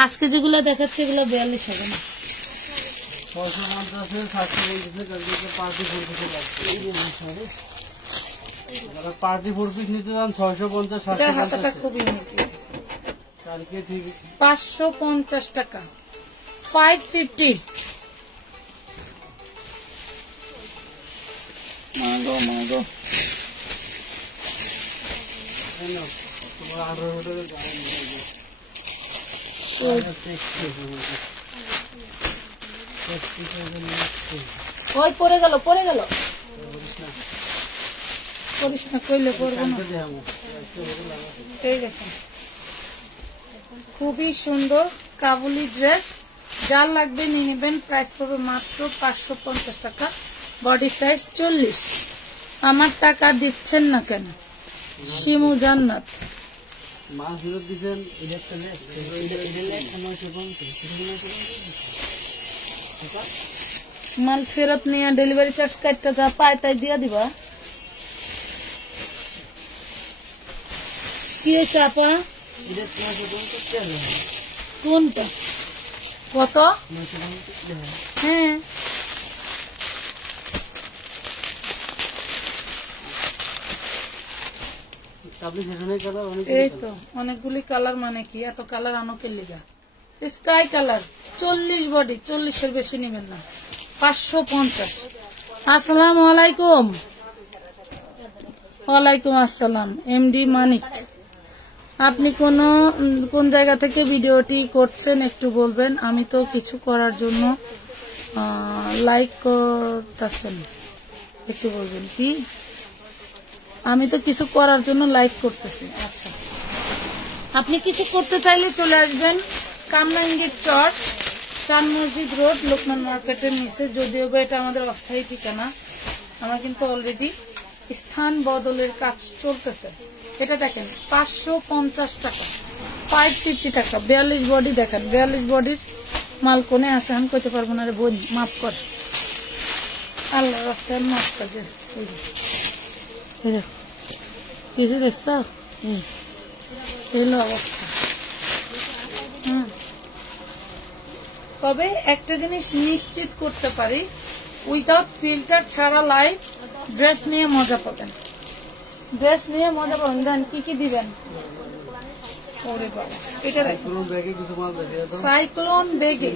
আজকে যেগুলো দেখাচ্ছে এগুলো 42 হবে না। পার্টি 4 পিস নিতে যান 650, হাতাটা খুব ইউনিক। 550 টাকা, 550। মাগো মাগো, ওই পড়ে গেল, পড়ে গেল, করিস না, কইলে পড়বো না। এই দেখেন, খুবই সুন্দর কাবুলি ড্রেস, যার লাগবে নিয়ে নেবেন। প্রাইস পড়বে মাত্র 550 টাকা, বডি সাইজ 40। আমার টাকা দিচ্ছেন না কেন? শিমু জান্নাত মাল ফেরত দিচ্ছেন, মাল ফেরত নিয়ে ডেলিভারি চার্জ কাটতে যা পায় তাই দিয়া দিবা। কি হয়েছে আপা, কোনটা কত? হ্যাঁ, এই তো অনেকগুলি কালার। মানে কি এত কালার আনো কে লিগা? স্কাই কালার 40 বডি, 40-এর বেশি নেবেন না। 550। আসসালামু আলাইকুম। ওয়ালাইকুম আসসালাম। এমডি মানিক, আপনি কোন জায়গা থেকে ভিডিওটি করছেন একটু বলবেন? আমি তো কিছু করার জন্য লাইক করতেছেন, একটু বলবেন কি? আমি তো কিছু করার জন্য লাইক করতেছি। আচ্ছা, আপনি কিছু করতে চাইলে চলে আসবেন কামরাঙ্গীর চর, 4 মসজিদ রোড, লোকমান মার্কেটের নিচে। যদিও বা এটা আমাদের অস্থায়ী ঠিকানা, আমরা কিন্তু অলরেডি স্থান বদলের কাজ চলতেছে। এটা দেখেন 550 টাকা, 550 টাকা। 42 বডি দেখেন, 42 বডির মাল কোনে আছে আমি কইতে পারবো না রে বোন, মাফ কর, আল্লাহ রাস্তায় মাফ করে। কিছু দেখছ, এলো অবস্থা। তবে একটা জিনিস নিশ্চিত করতে পারি, উইদাউট ফিল্টার ছাড়া লাইভ ড্রেস নিয়ে মজা পাবেন, ড্রেস নিয়ে মজা পাবেন। দেন কি কি দিবেন? ওরে বাবা, এটা দেখুন, সাইক্লোন বেগে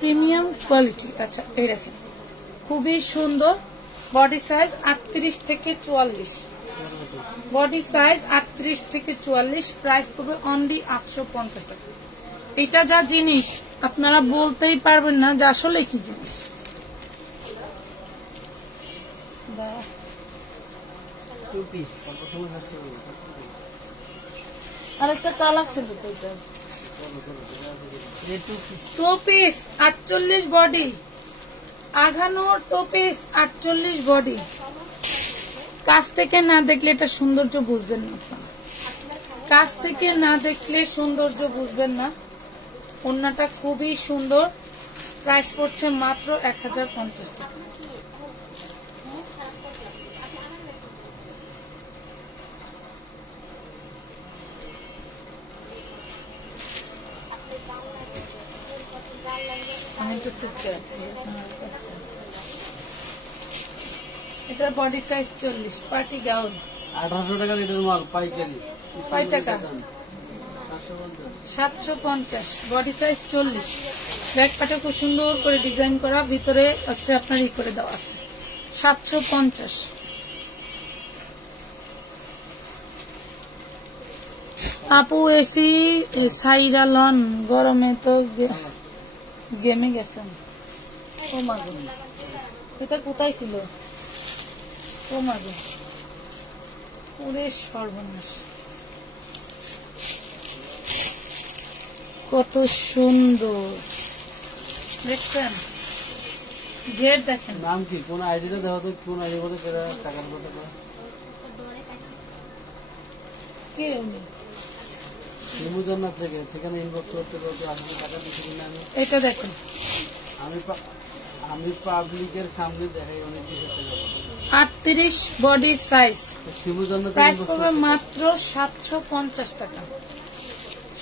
প্রিমিয়াম কোয়ালিটি। আচ্ছা, এই দেখেন, খুবই সুন্দর। বডি সাইজ 38 থেকে 44, বডি সাইজ 38 থেকে 44। প্রাইস পড়বে অনলি 850 টাকা। এটা যা জিনিস আপনারা বলতেই পারবেন না যে আসলে কি জিনিস। আরেকটা কালার ছিল তো, এটা 2 পিস 48 বডি, আঘানো 2 পিস 48 বডি। কাছ থেকে না দেখলে এটা সৌন্দর্য বুঝবেন না, কাছ থেকে না দেখলে সৌন্দর্য বুঝবেন না। ওড়নাটা খুবই সুন্দর। প্রাইস পড়ছে মাত্র 1050 টাকা। এটা চেক করে। এটার বডি সাইজ 40, পার্টি গাউন 1800 টাকা লিটার মাল পাইকারি। কয় টাকা? 750, বডি সাইজ 40। ব্যাক পাটে খুব সুন্দর করে ডিজাইন করা, ভিতরে হচ্ছে আপনার ই করে দেওয়া আছে। 750। আপু এসি সাইরা লন, গরমে তো গেমে গেছেন। ও মাগো, এটা কোথায় ছিল? ও মাগো, ওরে সর্বনাশ, কত সুন্দর দেখছেন। গেট দেখেন। নাম কি? কোন আইডিটা দেখো তো, কোন আইডি বলে কেরা টাকার কথা কয়? কে উনি? শিমু জান্নাত থেকে ঠিকানা ইনবক্স করতে বলতে আসলে টাকা দিচ্ছি কিনা আমি। এটা দেখেন, আমি পাবলিকের সামনে দেখাই অনেক কিছু টাকা। 38 বডি সাইজ, শিমু জান্নাত প্রাইস পড়বে মাত্র 750 টাকা।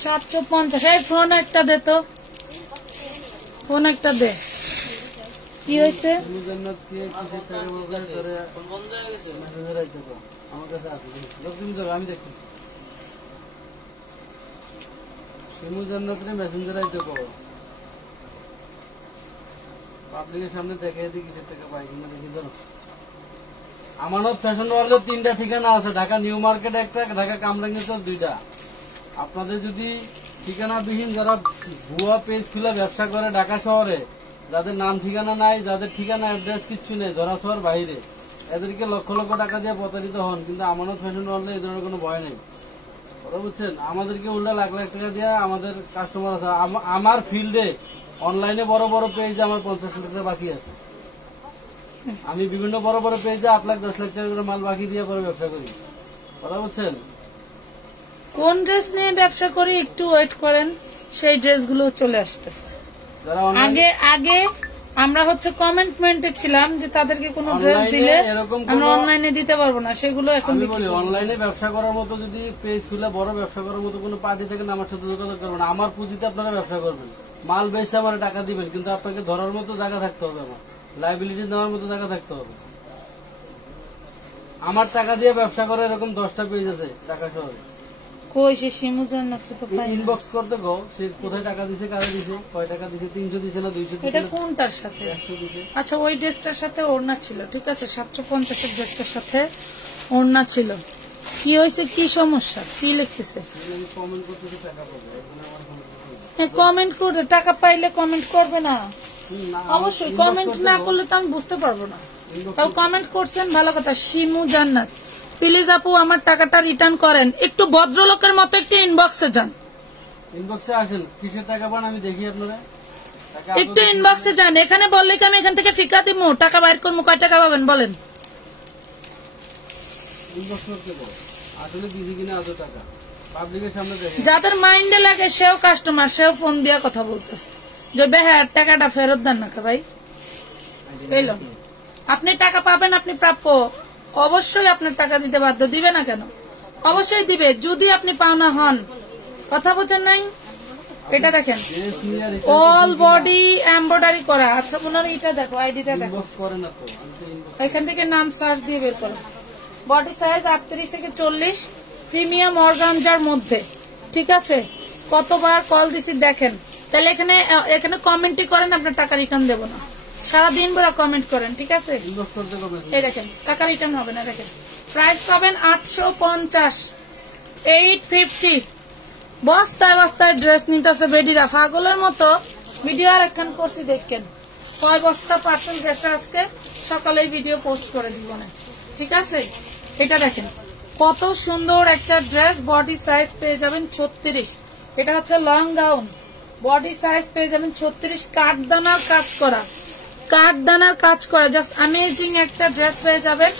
750। এই ফোন একটা দে তো, ফোন একটা দে। কি হয়েছে? শিমু জান্নাত কে কিসের টাকা বলতে করে বন্ধ হয়ে গেছে। মেসেঞ্জার আইতে তো আমার কাছে আছে, লোকজন যাবে আমি দেখতেছি। শিমু জান্নাতের মেসেঞ্জার আইতে পারো, পাবলিকের সামনে দেখাই দিই কিসের টাকা পাই কিনা দেখি। ধরো আমানত ফ্যাশন ওয়ার্ল্ডের 3টা ঠিকানা আছে, ঢাকা নিউ মার্কেট একটা, ঢাকা কামরাঙ্গীরচর 2টা। আপনাদের যদি ঠিকানাবিহীন যারা ভুয়া পেজ খুলে ব্যবসা করে ঢাকা শহরে, যাদের নাম ঠিকানা নাই, যাদের ঠিকানা অ্যাড্রেস কিচ্ছু নেই, ধরাছোঁয়ার বাইরে, এদেরকে লক্ষ লক্ষ টাকা দিয়ে প্রতারিত হন। কিন্তু আমানত ফ্যাশন ওয়ার্ল্ডে এই ধরনের কোনো ভয় নেই, কথা বুঝছেন। আমাদেরকে উল্টা লাখ লাখ টাকা দিয়ে আমাদের কাস্টমার আছে। আমার ফিল্ডে অনলাইনে বড় বড় পেজে আমার 50 লাখ টাকা বাকি আছে। আমি বিভিন্ন বড় বড় পেজে 8 লাখ 10 লাখ টাকা করে মাল বাকি দিয়ে পরে ব্যবসা করি, কথা বুঝছেন। কোন ড্রেস নিয়ে ব্যবসা করি একটু ওয়েট করেন, সেই ড্রেসগুলো চলে আসতেছে। যারা আগে আগে আমরা হচ্ছে কমেন্টমেন্টে ছিলাম যে তাদেরকে কোনো ড্রেস অনলাইনে দিলে এরকম আমরা অনলাইনে দিতে পারবো না, সেগুলো এখন আমি বিক্রি বলি করবো। অনলাইনে ব্যবসা করার মতো যদি পেজ খুলে বড় ব্যবসা করার মতো কোনো পার্টি থেকে আমার সাথে যোগাযোগ করবেন। আমার পুঁজিতে আপনারা ব্যবসা করবেন, মাল বেচে আমার টাকা দিবেন, কিন্তু আপনাকে ধরার মতো জায়গা থাকতে হবে, আমার লাইবিলিটি দেওয়ার মতো জায়গা থাকতে হবে। আমার টাকা দিয়ে ব্যবসা করে এরকম 10টা পেজ আছে ঢাকা শহরে। কই সে শিমু জান্নাত তো পাই না। ইনবক্স করতে গো, সে কোথায় টাকা দিছে, কারে দিছে, কয় টাকা দিছে, 300 দিছে না 200 দিছে এটা না কোনটার সাথে? 100 দিছে। আচ্ছা, ওই ড্রেসটার সাথে ওড়না ছিল, ঠিক আছে। 750 এর ড্রেসটার সাথে ওড়না ছিল। কি হয়েছে, কি সমস্যা, কি লিখতেছে? আমি কমেন্ট করতেছি টাকা পাবো, এখন আমার কোনো কিছু হ্যাঁ, কমেন্ট করে টাকা পাইলে কমেন্ট করবে না? না। অবশ্যই কমেন্ট না করলে তো আমি বুঝতে পারবো না। তাও কমেন্ট করছেন, ভালো কথা। শিমু জান্নাত, প্লিজ আপু আমার টাকাটা রিটার্ন করেন। একটু ভদ্রলোকের মতো একটু ইনবক্সে যান, ইনবক্সে আসেন, কিসের টাকা পান আমি দেখি আপনারা। টাকা একটু ইনবক্সে যান। এখানে বললে কি আমি এখান থেকে ফিকা দিব? টাকা বাইর করবো, কয় টাকা পাবেন বলেন? ইনবক্স করতে গো, আসলে দিদি কিনা এত টাকা পাবলিকের সামনে দেখে। যাদের মাইন্ডে লাগে সেও কাস্টমার, সেও ফোন দিয়ে কথা বলতেছে যে বেহার টাকাটা ফেরত দেন না ভাই। এলো, আপনি টাকা পাবেন, আপনি প্রাপ্য। অবশ্যই আপনার টাকা দিতে বাধ্য, দিবে না কেন? অবশ্যই দিবে যদি আপনি পাওনা হন, কথা বলছেন নাই? এটা দেখেন, ড্রেস নিয়ে অল বডি এমব্রয়ডারি করা। আচ্ছা, ওনার এটা দেখো, আইডিটা দেখো, ইনবক্স করে না তো, আমি তো ইনবক্স এখান থেকে নাম সার্চ দিয়ে বের করো। বডি সাইজ 38 থেকে 40, প্রিমিয়াম অর্গানজার মধ্যে, ঠিক আছে। কতবার কল দিছি দেখেন। তাহলে এখানে কমেন্টই করেন, আপনার টাকা রিটার্ন দেবো না। সারাদিন ভরা কমেন্ট করেন, ঠিক আছে। ইনবক্স করতে হবে। এই দেখেন, টাকা রিটার্ন হবে না। দেখেন প্রাইস পাবেন 850, 850। বস্তায় বস্তায় ড্রেস নিতেছে বেডিরা পাগলের মতো। ভিডিও আর একখান করছি, দেখেন কয় বস্তা পার্সেল গেছে আজকে সকালে ভিডিও পোস্ট করে দিব না, ঠিক আছে। এটা দেখেন কত সুন্দর একটা ড্রেস, বডি সাইজ পেয়ে যাবেন 36। এটা হচ্ছে লং গাউন, বডি সাইজ পেয়ে যাবেন 36। কাঠদানার কাজ করা, কাঠদানার কাজ করা, জাস্ট অ্যামেজিং একটা ড্রেস পেয়ে যাবেন।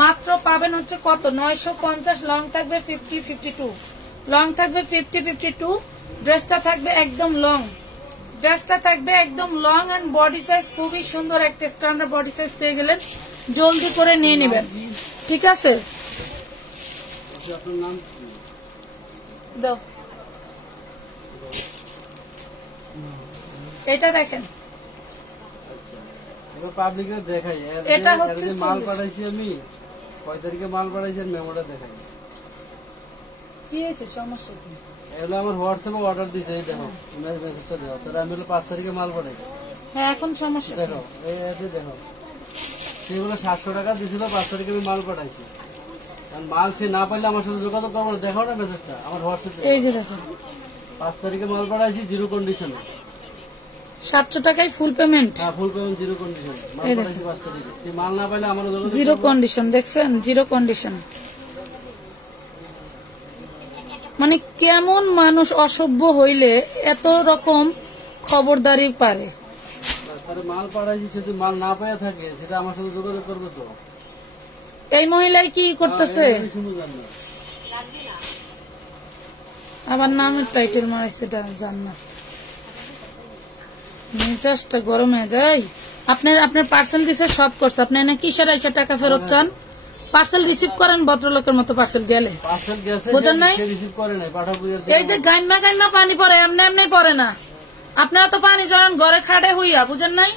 মাত্র পাবেন হচ্ছে কত, 950। লং থাকবে 50-52, লং থাকবে 50-52। ড্রেসটা থাকবে একদম লং, ড্রেসটা থাকবে একদম লং এন্ড বডি সাইজ খুবই সুন্দর একটা স্ট্যান্ডার্ড বডি সাইজ পেয়ে গেলেন। জলদি করে নিয়ে নেবেন, ঠিক আছে। আপনার নাম কি? দাও, এটা দেখেন এবার পাবলিকে দেখাই এটা হচ্ছে মাল 40 পাঠাইছি আমি কয় তারিখে মাল পাঠাইছি আর মেমোটা দেখাই। কি হয়েছে সমস্যা কি? এগুলো আমার হোয়াটসঅ্যাপে অর্ডার দিছে, এই দেখো মেসেজটা দেখো। তাহলে আমি হলো 5 তারিখে মাল পাঠাইছি, হ্যাঁ এখন সমস্যা কি? দেখো এই দেখো সেগুলো 700 টাকা দিছিল, 5 তারিখে আমি মাল পাঠাইছি। আর মাল সে না পাইলে আমার সাথে যোগাযোগ করবো না, দেখো না মেসেজটা আমার হোয়াটসঅ্যাপে। এই যে দেখো 5 তারিখে মাল পাঠাইছি জিরো কন্ডিশনে। 700 টাকায় ফুল পেমেন্ট, হ্যাঁ ফুল পেমেন্ট জিরো কন্ডিশন, মাল এই দেখো। পাঠাইছি 5 তারিখে। সেই মাল না পাইলে আমার যোগাযোগ জিরো করবো। কন্ডিশন দেখছেন, জিরো কন্ডিশন। মানে কেমন মানুষ অসভ্য হইলে এত রকম খবরদারি পারে? তাহলে মাল পাঠাইছি, যদি মাল না পাইয়া থাকে সেটা আমার সাথে যোগাযোগ করবে তো। এই মহিলাই কি করতেছে? আমি শুনবো জানি না। আবার নামের টাইটেল মারাইছে জান্নাত। মেজাজটা গরম হয়ে যায়। আপনার পার্সেল দিছে, সব করছে, আপনি এনে কিসের আইসা টাকা ফেরত চান? পার্সেল রিসিভ করেন ভদ্রলোকের মতো, পার্সেল গেলে পার্সেল গেছে, বুঝেন নাই? সে রিসিভ করে নাই, পাঠাবো। এই যে গাইমা গাইমা পানি পড়ে, এমনি এমনি পড়ে না। আপনারা তো পানি জড়ান ঘরে খাটে হইয়া, বুঝেন নাই?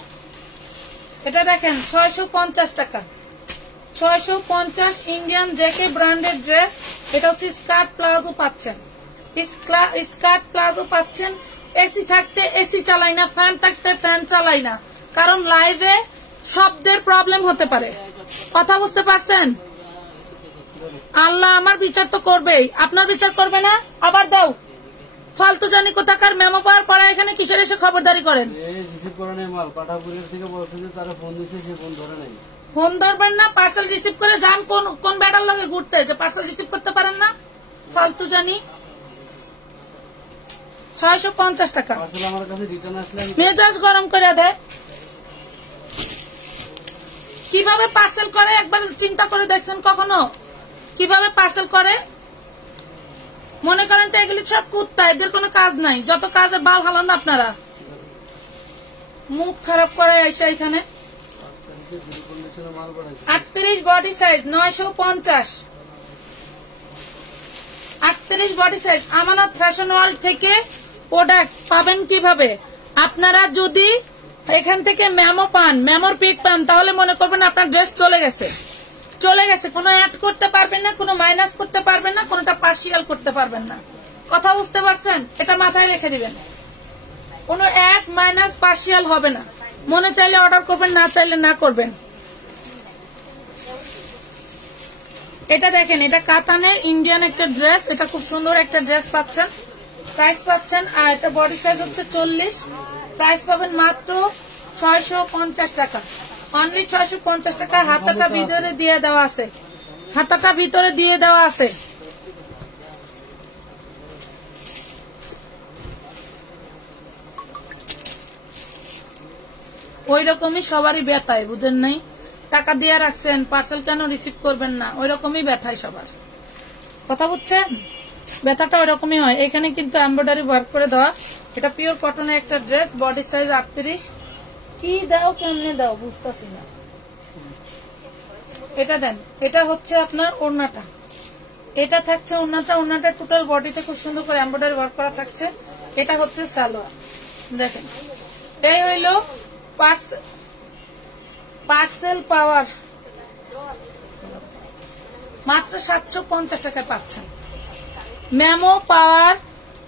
এটা দেখেন 650 টাকা, 650 ইন্ডিয়ান জেকে ব্র্যান্ডেড ড্রেস। এটা হচ্ছে স্কার্ট প্লাজো পাচ্ছেন, স্কার্ট প্লাজো পাচ্ছেন। এসি থাকতে এসি চালাই না, ফ্যান থাকতে ফ্যান চালাই না, কারণ লাইভে শব্দের প্রবলেম হতে পারে। কথা বুঝতে পারছেন? আল্লাহ আমার বিচার তো করবেই, আপনার বিচার করবে না? আবার দাও ফালতু জানি কোথাকার মেমো পাওয়ার পরে এখানে কিসের এসে খবরদারি করেন? রিসিভ করে নাই মাল, পাঠাপুরের থেকে বলছে যে তারা ফোন দিচ্ছে, সে ফোন ধরে নাই। ফোন ধরবেন না, পার্সেল রিসিভ করে যান কোন ব্যাটার লগে ঘুরতে, যে পার্সেল রিসিভ করতে পারেন না? ফালতু জানি। 650 টাকা। আসলে আমার কাছে রিটার্ন আসলে মেজাজ গরম করে দেয়। কিভাবে পার্সেল করে একবার চিন্তা করে দেখছেন কখনো? কিভাবে পার্সেল করে? মনে করেন তো এগুলি সব কুত্তা, এদের কোনো কাজ নাই, যত কাজে বাল হালান আপনারা। মুখ খারাপ করে এসে এখানে। 38 বডি সাইজ 950, 38 বডি সাইজ। আমানত ফ্যাশন ওয়ার্ল্ড থেকে প্রোডাক্ট পাবেন কিভাবে? আপনারা যদি এখান থেকে মেমো পান, মেমোর পিক পান, তাহলে মনে করবেন আপনার ড্রেস চলে গেছে। কোনো অ্যাড করতে পারবেন না, কোনো মাইনাস করতে পারবেন না, কোনোটা পার্সিয়াল করতে পারবেন না। কথা বুঝতে পারছেন? এটা মাথায় রেখে দিবেন। কোনো অ্যাড মাইনাস পার্সিয়াল হবে না। মনে চাইলে অর্ডার করবেন, না চাইলে না করবেন। এটা দেখেন, এটা কাতানের ইন্ডিয়ান একটা ড্রেস, এটা খুব সুন্দর একটা ড্রেস পাচ্ছেন, প্রাইস পাচ্ছেন। আর এটা বডি সাইজ হচ্ছে 40, প্রাইস পাবেন মাত্র 650 টাকা, অনলি 650 টাকা। হাতাটা ভিতরে দিয়ে দেওয়া আছে, হাতাটা ভিতরে দিয়ে দেওয়া আছে। ওই রকমই সবারই ব্যথায়, বুঝেন নাই? টাকা দিয়ে রাখছেন, পার্সেল কেন রিসিভ করবেন না? ওই রকমই ব্যথায় সবার। কথা বুঝছেন? ব্যথাটা ওই রকমই হয়। এখানে কিন্তু এমব্রয়ডারি ওয়ার্ক করে দেওয়া। এটা পিওর কটনের একটা ড্রেস, বডি সাইজ 38। কি দাও কেমনে দাও বুঝতেছি না। এটা দেন, এটা হচ্ছে আপনার ওড়নাটা, এটা থাকছে ওড়নাটা টোটাল বডিতে খুব সুন্দর করে এমব্রয়ডারি ওয়ার্ক করা থাকছে। এটা হচ্ছে সালোয়ার, দেখেন। এই হইল পার্সেল পাওয়ার, মাত্র 750 টাকায় পাচ্ছেন। মেমো পাওয়ার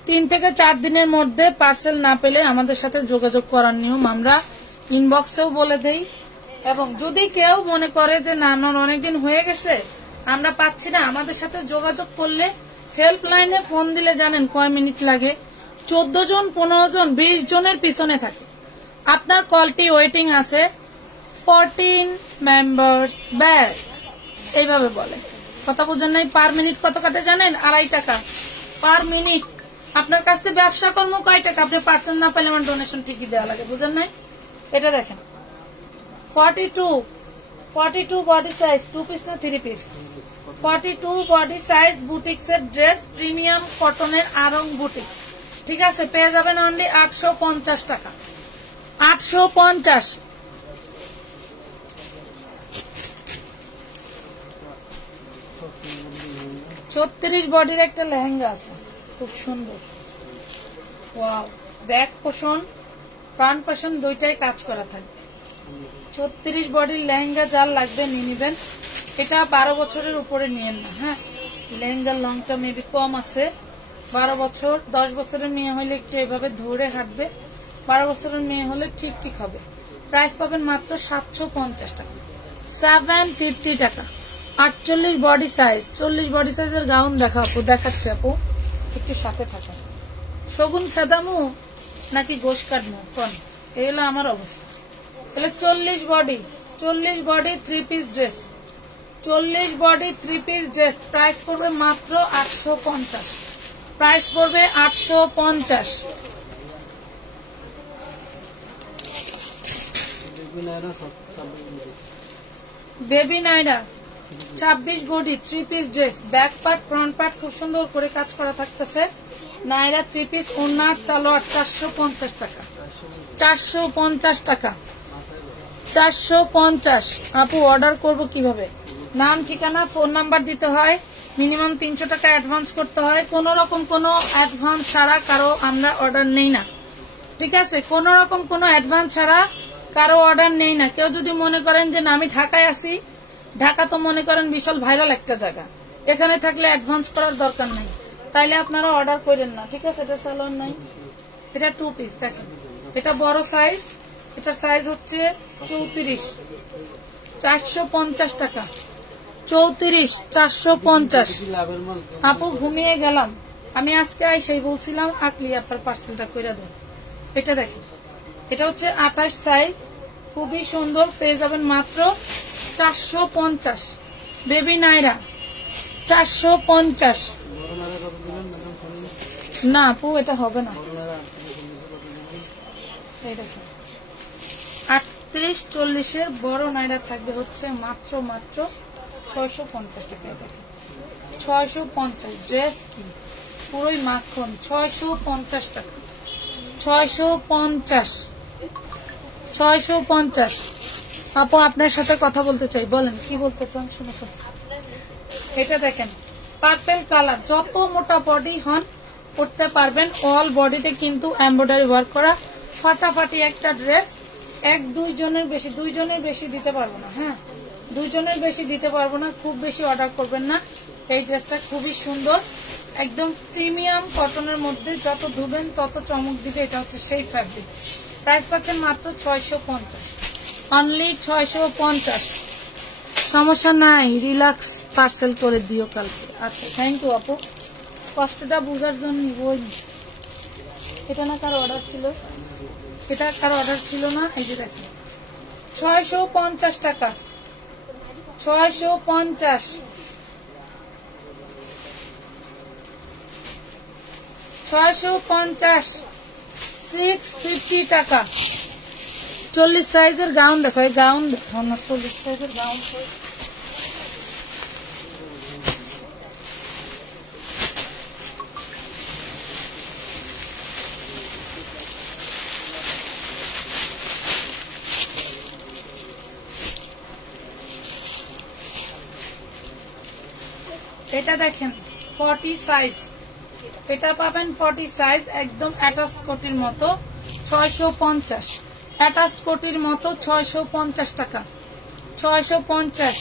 3 থেকে 4 দিনের মধ্যে পার্সেল না পেলে আমাদের সাথে যোগাযোগ করার নিয়ম আমরা ইনবক্সেও বলে দেই। এবং যদি কেউ মনে করে যে না আমার অনেকদিন হয়ে গেছে, আমরা পাচ্ছি না, আমাদের সাথে যোগাযোগ করলে হেল্পলাইনে ফোন দিলে জানেন কয় মিনিট লাগে? 14 জন, 15 জন, 20 জনের পিছনে থাকে। আপনার কলটি ওয়েটিং আছে 14 মেম্বার্স ব্যাক, এইভাবে বলে। কথা বুঝেন নাই? পার মিনিট কত কাটে জানেন? 2.5 টাকা পার মিনিট। আপনার কাছ থেকে ব্যবসা কর্ম কয় টাকা? আপনি পার্সেল না পেলে আমার ডোনেশন ঠিকই দেওয়া লাগে, বুঝেন নাই? এটা দেখেন 42 বডি সাইজ, 2 পিস না 3 পিস? 42 বডি সাইজ বুটিক্সের ড্রেস, প্রিমিয়াম কটনের আরং বুটিক। ঠিক আছে, পেয়ে যাবেন অনলি 850 টাকা, 850। ছত্রিশ বডির একটা লেহেঙ্গা আছে, খুব সুন্দর। ওয়াও, ব্যাক পোষণ ফ্রন্ট পোষণ দুইটাই কাজ করা থাকবে। 36 বডির লেহেঙ্গা যার লাগবে নিয়ে নিবেন। এটা 12 বছরের উপরে নিয়েন না। হ্যাঁ, লেহেঙ্গার লংটা মেবি কম আছে। 12 বছর, 10 বছরের মেয়ে হলে একটু এভাবে ধরে হাঁটবে, 12 বছরের মেয়ে হলে ঠিক ঠিক হবে। প্রাইস পাবেন মাত্র 750 টাকা, 750 টাকা। 48 বডি সাইজ, 40 বডি সাইজের গাউন দেখাচ্ছে আপু, একটু সাথে থাকেন। শগুন খেদামু নাকি গোশ কাটমু কোন, এই হলো আমার অবস্থা। তাহলে 40 body 3 piece dress, 40 body 3 piece dress price পড়বে মাত্র 850, প্রাইস পড়বে 850। বেবি নাইরা 26 body 3 piece dress, back part front part খুব সুন্দর করে কাজ করা থাকতেছে। নাইরা 3 পিস ওনার সালোয়ার 450 টাকা, 450 টাকা, 450। আপু অর্ডার করব কিভাবে? নাম, ঠিকানা, ফোন নাম্বার দিতে হয়, মিনিমাম 300 টাকা অ্যাডভান্স করতে হয়। কোন রকম কোনো অ্যাডভান্স ছাড়া কারো আমরা অর্ডার নেই না, ঠিক আছে? কোন রকম কোনো অ্যাডভান্স ছাড়া কারো অর্ডার নেই না। কেউ যদি মনে করেন যে না আমি ঢাকায় আছি, ঢাকা তো মনে করেন বিশাল ভাইরাল একটা জায়গা, এখানে থাকলে অ্যাডভান্স করার দরকার নেই, তাইলে আপনারা অর্ডার করেন না, ঠিক আছে? এটা সালোয়ার নাই, এটা 2 পিস দেখেন, এটা বড় সাইজ, এটা সাইজ হচ্ছে 34, 450 টাকা, 34, 450। আপু ঘুমিয়ে গেলাম, আমি আজকে সেই বলছিলাম আকলি আপনার পার্সেলটা কইরা দেন। এটা দেখেন, এটা হচ্ছে 28 সাইজ, খুবই সুন্দর, পেয়ে যাবেন মাত্র 450। বেবি নাইরা 450। না আপু এটা হবে না, এই দেখেন 38-40 বড় নাইরা থাকবে হচ্ছে মাত্র 650 টাকা। 650 ড্রেস কি পুরোই মাখন, 650 টাকা, 650, 650। আপু আপনার সাথে কথা বলতে চাই, বলেন কি বলতে চান শুনে। এটা দেখেন পার্পল কালার, যত মোটা বডি হন করতে পারবেন, অল বডিতে কিন্তু এমব্রয়ডারি ওয়ার্ক করা, ফাটাফাটি একটা ড্রেস। 1-2 জনের বেশি, 2 জনের বেশি দিতে পারবো না। হ্যাঁ, 2 জনের বেশি দিতে পারবো না, খুব বেশি অর্ডার করবেন না। এই ড্রেসটা খুবই সুন্দর, একদম প্রিমিয়াম কটনের মধ্যে, যত ধুবেন তত চমক দিবে, এটা হচ্ছে সেই ফ্যাব্রিক। প্রাইস পাচ্ছেন মাত্র 650, অনলি 650। সমস্যা নাই, রিল্যাক্স, পার্সেল করে দিও কালকে। আচ্ছা থ্যাংক ইউ আপু, কষ্টটা বোঝার জন্য বই। এটা না কারো অর্ডার ছিল, এটা কারো অর্ডার ছিল না, এই যে দেখেন 650 টাকা, 650, 650, 650 টাকা। 40 সাইজের গাউন দেখো, এই গাউন দেখো না, 40 সাইজের গাউন। এটা দেখেন 40 সাইজ, এটা পাবেন 40 সাইজ, একদম অ্যাটাচড কোটির মতো, 650, অ্যাটাচড কোটির মতো 650 টাকা, 650।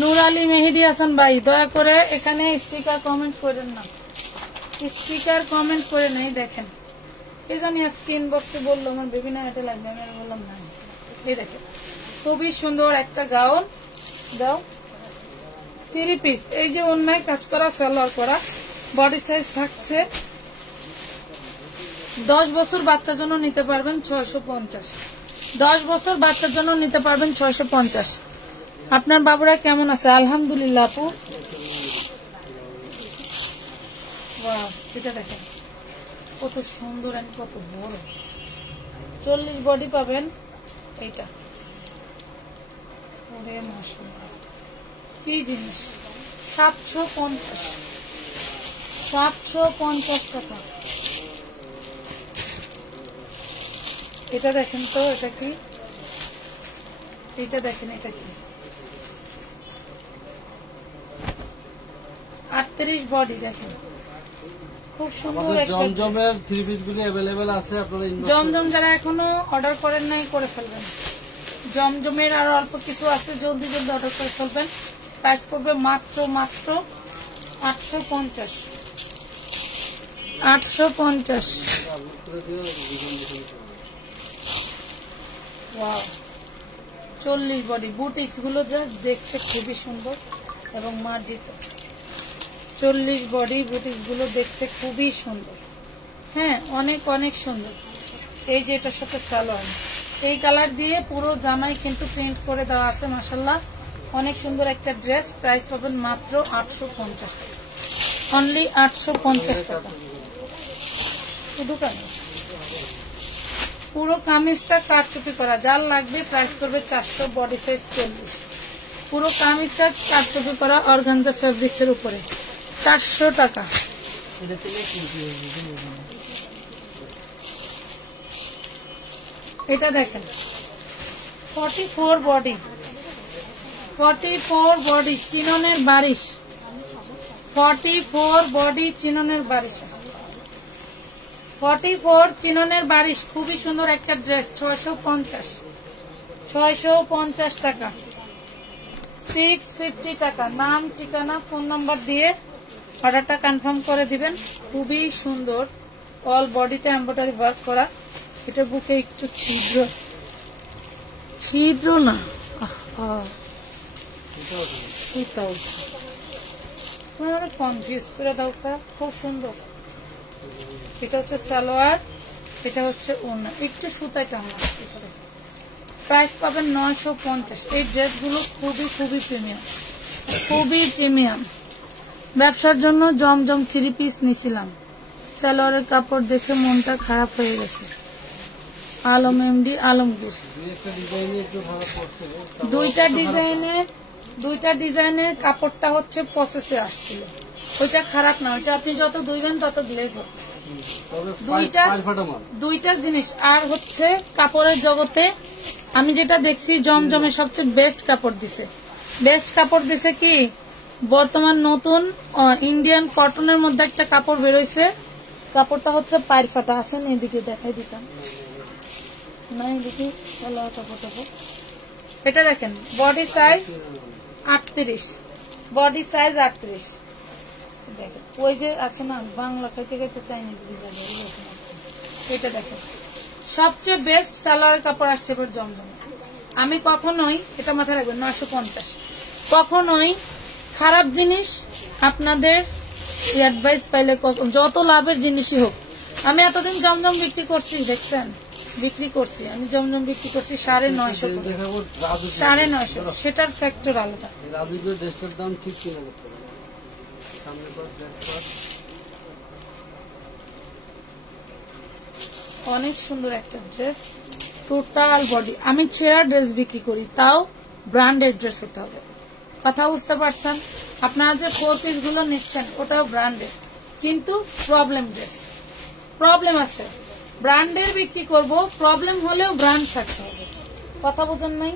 নূর আলী মেহেদি হাসান ভাই দয়া করে এখানে স্টিকার কমেন্ট করেন না, স্টিকার কমেন্ট করে নেই। দেখেন এই জানি স্ক্রিন বক্সে বললো আমার বেবি না এটা লাগবে, আমি বললাম না। এই দেখেন খুবই সুন্দর একটা গাউন, দাও 3 পিস, এই যে অন্যায় কাজ করা, সালোয়ার করা, বডি সাইজ থাকছে। 10 বছর বাচ্চার জন্য নিতে পারবেন 650, 10 বছর বাচ্চার জন্য নিতে পারবেন 650। আপনার বাবুরা কেমন আছে? আলহামদুলিল্লাহ আপু। ওয়াও, এটা দেখেন কত সুন্দর আর কত বড়, 40 বডি পাবেন এইটা। ওরে মাশাআল্লাহ কি জিনিস, 750, 750 টাকা। এটা দেখেন তো, এটা কি? এটা দেখেন, এটা কি? 38 বডি দেখেন, খুব সুন্দর একটা জমজমের 3 পিস গুলি अवेलेबल আছে, আপনারা জমজম যারা এখনো অর্ডার করেন নাই করে ফেলবেন। জমজমের আর অল্প কিছু আছে, জলদি জলদি অর্ডার করে ফেলবেন। প্রাইস পড়বে মাত্র 850। 850। ওয়াও, 40 বডি বুটিক্স গুলো যা দেখতে খুবই সুন্দর এবং মার্জিত। 40 বডি বুটিক্স গুলো দেখতে খুবই সুন্দর। হ্যাঁ, অনেক অনেক সুন্দর। এই যে এটার সাথে সালোয়ার, এই কালার দিয়ে পুরো জামাই কিন্তু প্রিন্ট করে দেওয়া আছে। মাশাআল্লাহ, অনেক সুন্দর একটা ড্রেস। প্রাইস পাবেন মাত্র 850 টাকা, অনলি 850 টাকা। শুধু কামিজ, পুরো কামিজটা কারচুপি করা, যার লাগবে প্রাইস করবে 400, বডি সাইজ 40। পুরো কামিজটা কারচুপি করা অর্গানজা ফেব্রিক্স এর উপরে, 400 টাকা। এটা দেখেন 44 বডি, 44 বডি চিননের বারিশ, 44 বডি চিননের বারিশ, 44 চিননের বারিশ। খুবই সুন্দর একটা ড্রেস, 650 টাকা, 650 টাকা। নাম, ঠিকানা, ফোন নাম্বার দিয়ে অর্ডারটা কনফার্ম করে দিবেন। খুবই সুন্দর, অল বডিতে এমব্রয়ডারি ওয়ার্ক করা। এটা বুকে একটু ছিদ্র, ছিদ্র না, কনফিউজ করে দাও। খুব সুন্দর। এটা হচ্ছে সালোয়ার, এটা হচ্ছে ওড়না, একটু সুতায় টানা। প্রাইস পাবেন 950। এই ড্রেসগুলো খুবই খুবই প্রিমিয়াম, খুবই প্রিমিয়াম। ব্যবসার জন্য জমজম 3 পিস নিছিলাম, সালোয়ারের কাপড় দেখে মনটা খারাপ হয়ে গেছে। আলম এমডি আলমগীর। দুইটা ডিজাইনের কাপড়টা হচ্ছে প্রসেসে আসছিল, ওইটা খারাপ না, ওইটা আপনি যত ধুইবেন তত গ্লেজ হবে। দুইটা জিনিস। আর হচ্ছে কাপড়ের জগতে আমি যেটা দেখছি, জমজমের সবচেয়ে বেস্ট কাপড় দিছে। বেস্ট কাপড় দিছে কি, বর্তমান নতুন ইন্ডিয়ান কটনের মধ্যে একটা কাপড় বেরোইছে। কাপড়টা হচ্ছে পায়ের ফাটা। আছেন এদিকে দেখাই দিতাম না, এদিকে এটা দেখেন, বডি সাইজ 38, বডি সাইজ 38। দেখেন ওই যে আছে না, বাংলা খাইতে খাইতে চাইনিজ ডিজাইন, এটা দেখেন সবচেয়ে বেস্ট সালোয়ার কাপড় আসছে এবার জমজম। আমি কখনোই, এটা মাথায় রাখবেন, 950 কখনোই খারাপ জিনিস আপনাদের অ্যাডভাইস পাইলে, যত লাভের জিনিসই হোক। আমি এতদিন জমজম বিক্রি করছি, দেখছেন বিক্রি করছি, আমি জমজম বিক্রি করছি 950, 950, সেটার সেক্টর আলাদা। অনেক সুন্দর একটা ড্রেস, টোটাল বডি। আমি ছেঁড়া ড্রেস বিক্রি করি, তাও ব্র্যান্ডেড ড্রেস হতে হবে। কথা বুঝতে পারছেন? আপনারা যে 4 পিস গুলো নিচ্ছেন ওটাও ব্র্যান্ডেড, কিন্তু প্রবলেম ড্রেস, প্রবলেম আছে। ব্র্যান্ডের বিক্রি করব, প্রবলেম হলেও ব্র্যান্ড থাকতে হবে। কথা বোঝেন নাই?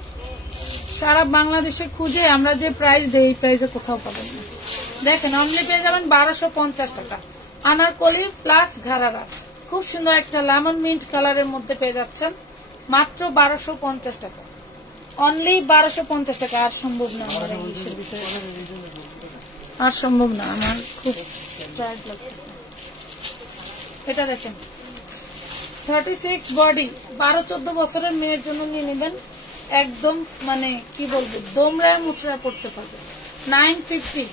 সারা বাংলাদেশে খুঁজে আমরা যে প্রাইস দেই, এই প্রাইসে কোথাও পাবেন না। দেখেন, অনলি পেয়ে যাবেন 1250 টাকা। আনারকলি প্লাস ঘাড়ারা, খুব সুন্দর একটা লেমন মিন্ট কালারের মধ্যে পেয়ে যাচ্ছেন মাত্র 1250 টাকা, অনলি 1250 টাকা। আর সম্ভব না আমার ইংলিশের ভিতরে, আর সম্ভব না, আমার খুব টায়ার্ড লাগছে। এটা দেখেন 36 বডি, 12-14 বছরের মেয়ের জন্য নিয়ে নেবেন। একদম মানে কি বলবো, দমরায় মুচড়ায় পড়তে পারবে। 950,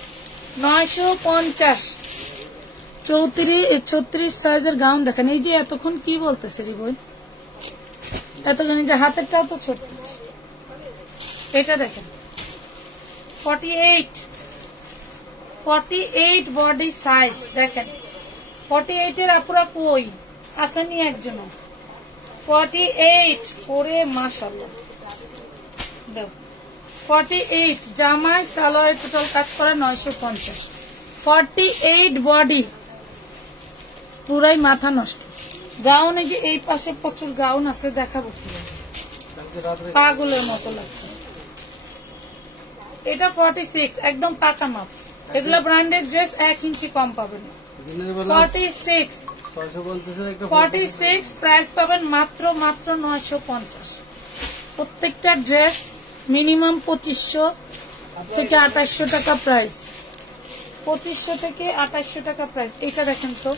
950। 34 সাইজের গাউন দেখেন। এই যে এতক্ষণ কি বলতেছে রে বই, এতক্ষণ যে হাতেরটাও তো ছোট। এটা দেখেন 48 বডি সাইজ। দেখেন 48 এর আপুরা কই আসেনি একজন? 48 ওরে মাশাআল্লাহ, দেখ 48 জামাই সালোয়ার টোটাল কাজ করা 950। 48 বডি, পুরাই মাথা নষ্ট। গাউন এই যে এই পাশে প্রচুর গাউন আছে, দেখাবো পাগলের মতো লাগছে। এটা 46 একদম পাকা মাপ। এগুলো ব্র্যান্ডেড ড্রেস, 1 ইঞ্চি কম পাবেন না। 46 প্রাইস পাবেন মাত্র 950। প্রত্যেকটা ড্রেস মিনিমাম 2500 থেকে 2800 টাকা প্রাইস, 2500 থেকে 2800 টাকা প্রাইস। এটা দেখেন তো,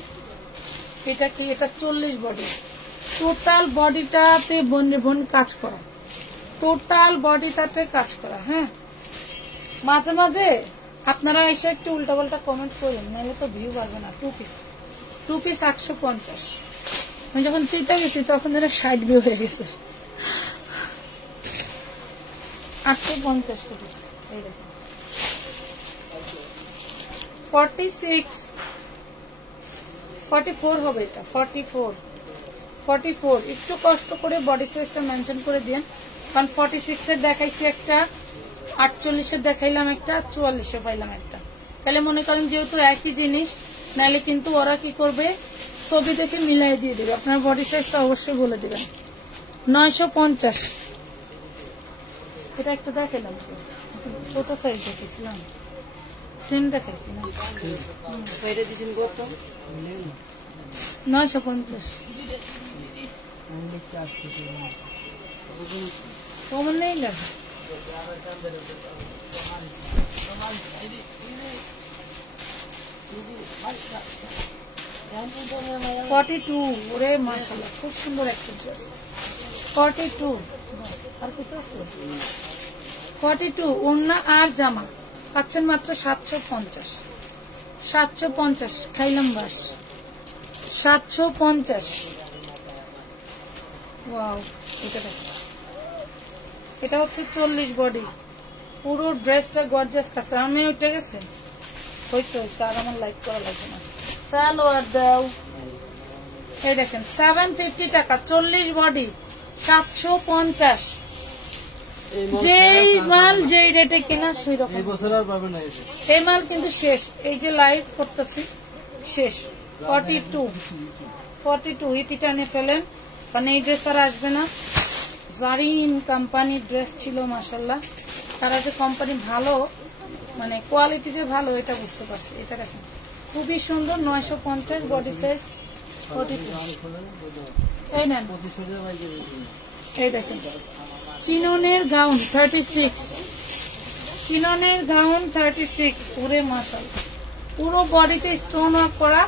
এটা কি? এটা 40 বডি, টোটাল বডিটাতে বোন কাজ করা, টোটাল বডিটাতে কাজ করা। হ্যাঁ, মাঝে মাঝে আপনারা এসে একটু উল্টাপাল্টা কমেন্ট করুন, নাহলে তো ভিউ পারবে না। Two piece 850। আমি যখন চিন্তা গেছি তখন যেন 60 ভিউ হয়ে গেছে। 850 টাকা। এই দেখুন 46 44 হবে, এটা 44 একটু কষ্ট করে বডি সাইজটা মেনশন করে দিন, কারণ 46 এর দেখাইছি একটা, 48 এর দেখাইলাম একটা, 44 এ পাইলাম একটা। তাহলে মনে করেন যেহেতু একই জিনিস, নাহলে কিন্তু ওরা কি করবে, ছবি দেখে মিলাই দিয়ে দেবে। আপনার বডি সাইজটা অবশ্যই বলে দিবেন। 950। এটা একটা দেখাইলাম, ছোট সাইজ দেখেছিলাম, সেম দেখাইছি না? 950 কমন নেই লাগে। 42, ওরে মাশাআল্লাহ, খুব সুন্দর একটা ড্রেস। 42 আর কিছু আছে? 42 ওড়না আর জামা পাচ্ছেন মাত্র 750 খাইলাম বাস। 750। ওয়াও, এটা হচ্ছে 40 বডি, পুরো ড্রেসটা গর্জিয়াস কাজ। আমি ওইটা গেছে হয়েছে, আর আমার লাইক করা লাগবে না। সালোয়ার দাও। এই দেখেন 750 টাকা, 40 বডি 750। যেই মাল যেই রেটে কেনা সেই রকম। এই মাল কিন্তু শেষ, এই যে লাইভ করতেছি শেষ। 42 ইতিটা নিয়ে ফেলেন, কারণ এই ড্রেস আর আসবে না। জারিন কোম্পানির ড্রেস ছিল মাশাআল্লাহ, তারা যে কোম্পানি ভালো, মানে কোয়ালিটি যে ভালো, এটা বুঝতে পারছি। এটা দেখেন খুবই সুন্দর, 950 বডি সাইজ 42। এই নেন, এই দেখেন চিননের গাউন 36, চিননের গাউন 36। ওরে মাশাআল্লাহ, পুরো বডিতে স্টোন ওয়ার্ক করা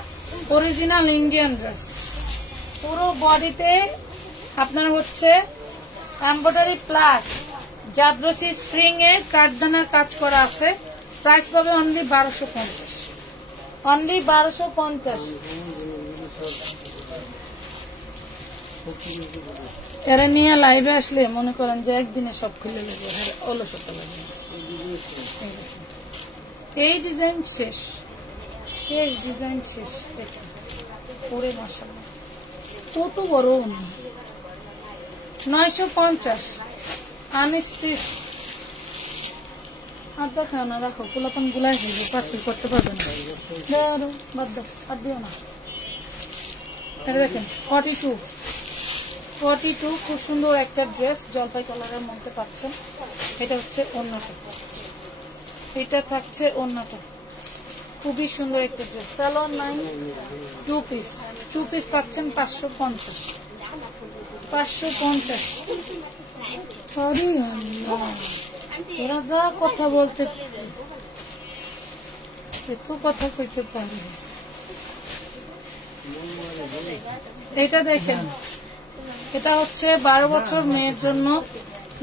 অরিজিনাল ইন্ডিয়ান ড্রেস। পুরো বডিতে আপনার হচ্ছে এমব্রয়ডারি প্লাস জাদ্রসি স্প্রিং এ কাঠদানার কাজ করা আছে। প্রাইস পাবে অনলি 1250, অনলি 1250। এরা নিয়ে লাইভে আসলে মনে করেন যে একদিনে সব খুলে নেবে, অলসতা লাগবে। এই ডিজাইন শেষ, ডিজাইন শেষ। এটা পুরে মাশাআল্লাহ কত বড়, 950 আনস্টিচ। আর দেখাও না, রাখো, পোলাপান গুলাই হইবে, পার্সেল করতে পারবেন না। বাদ দাও, আর দিও না। এটা দেখেন 42 খুব সুন্দর একটা ড্রেস, জলপাই কালারের মধ্যে পাচ্ছেন। এটা হচ্ছে ওড়নাটা, এটা থাকছে ওড়নাটা, খুবই সুন্দর একটা ড্রেস। সালোয়ার 9, 2 পিস পাচ্ছেন 550। এরা যা কথা বলতে, এত কথা কইতে পারে। এটা দেখেন, এটা হচ্ছে 12 বছর মেয়ের জন্য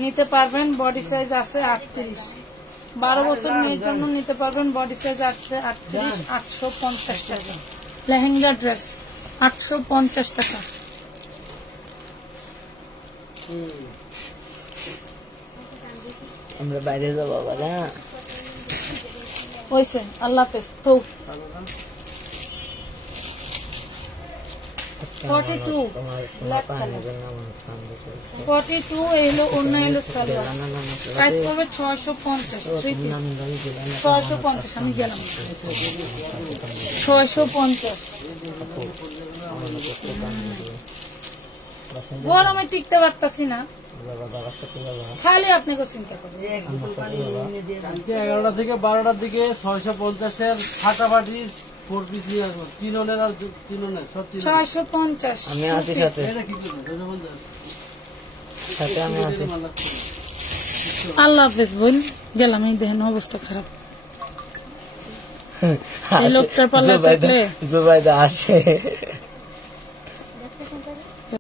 নিতে পারবেন, বডি সাইজ আছে 38। 12 বছর মেয়ের জন্য নিতে পারবেন, বডি সাইজ আছে 38। 850 টাকা লেহেঙ্গা ড্রেস, 850 টাকা। আমরা বাইরে যাবো বাবা, হয়েছে, আল্লাহ হাফেজ। তো 42 এলো অন্য এলো সালোয়ার, প্রাইস পড়বে 650। 650 আমি গেলাম 650। গরমে টিকতে পারতাছি না, খালি আপনাকে চিন্তা করবেন। 11টা থেকে 12টার দিকে 650-এর ফাটাফাটি 4 পিস নিয়ে আসবো। চিননের আর চিননের সব 650। আমি আছি সাথে। এটা কি করবে? সাথে আমি আছি। আল্লাহ হাফেজ বোন, গেলাম। এই দেখেন অবস্থা খারাপ। এই লোকটার পাল্লা থাকলে জুবাইদা আসে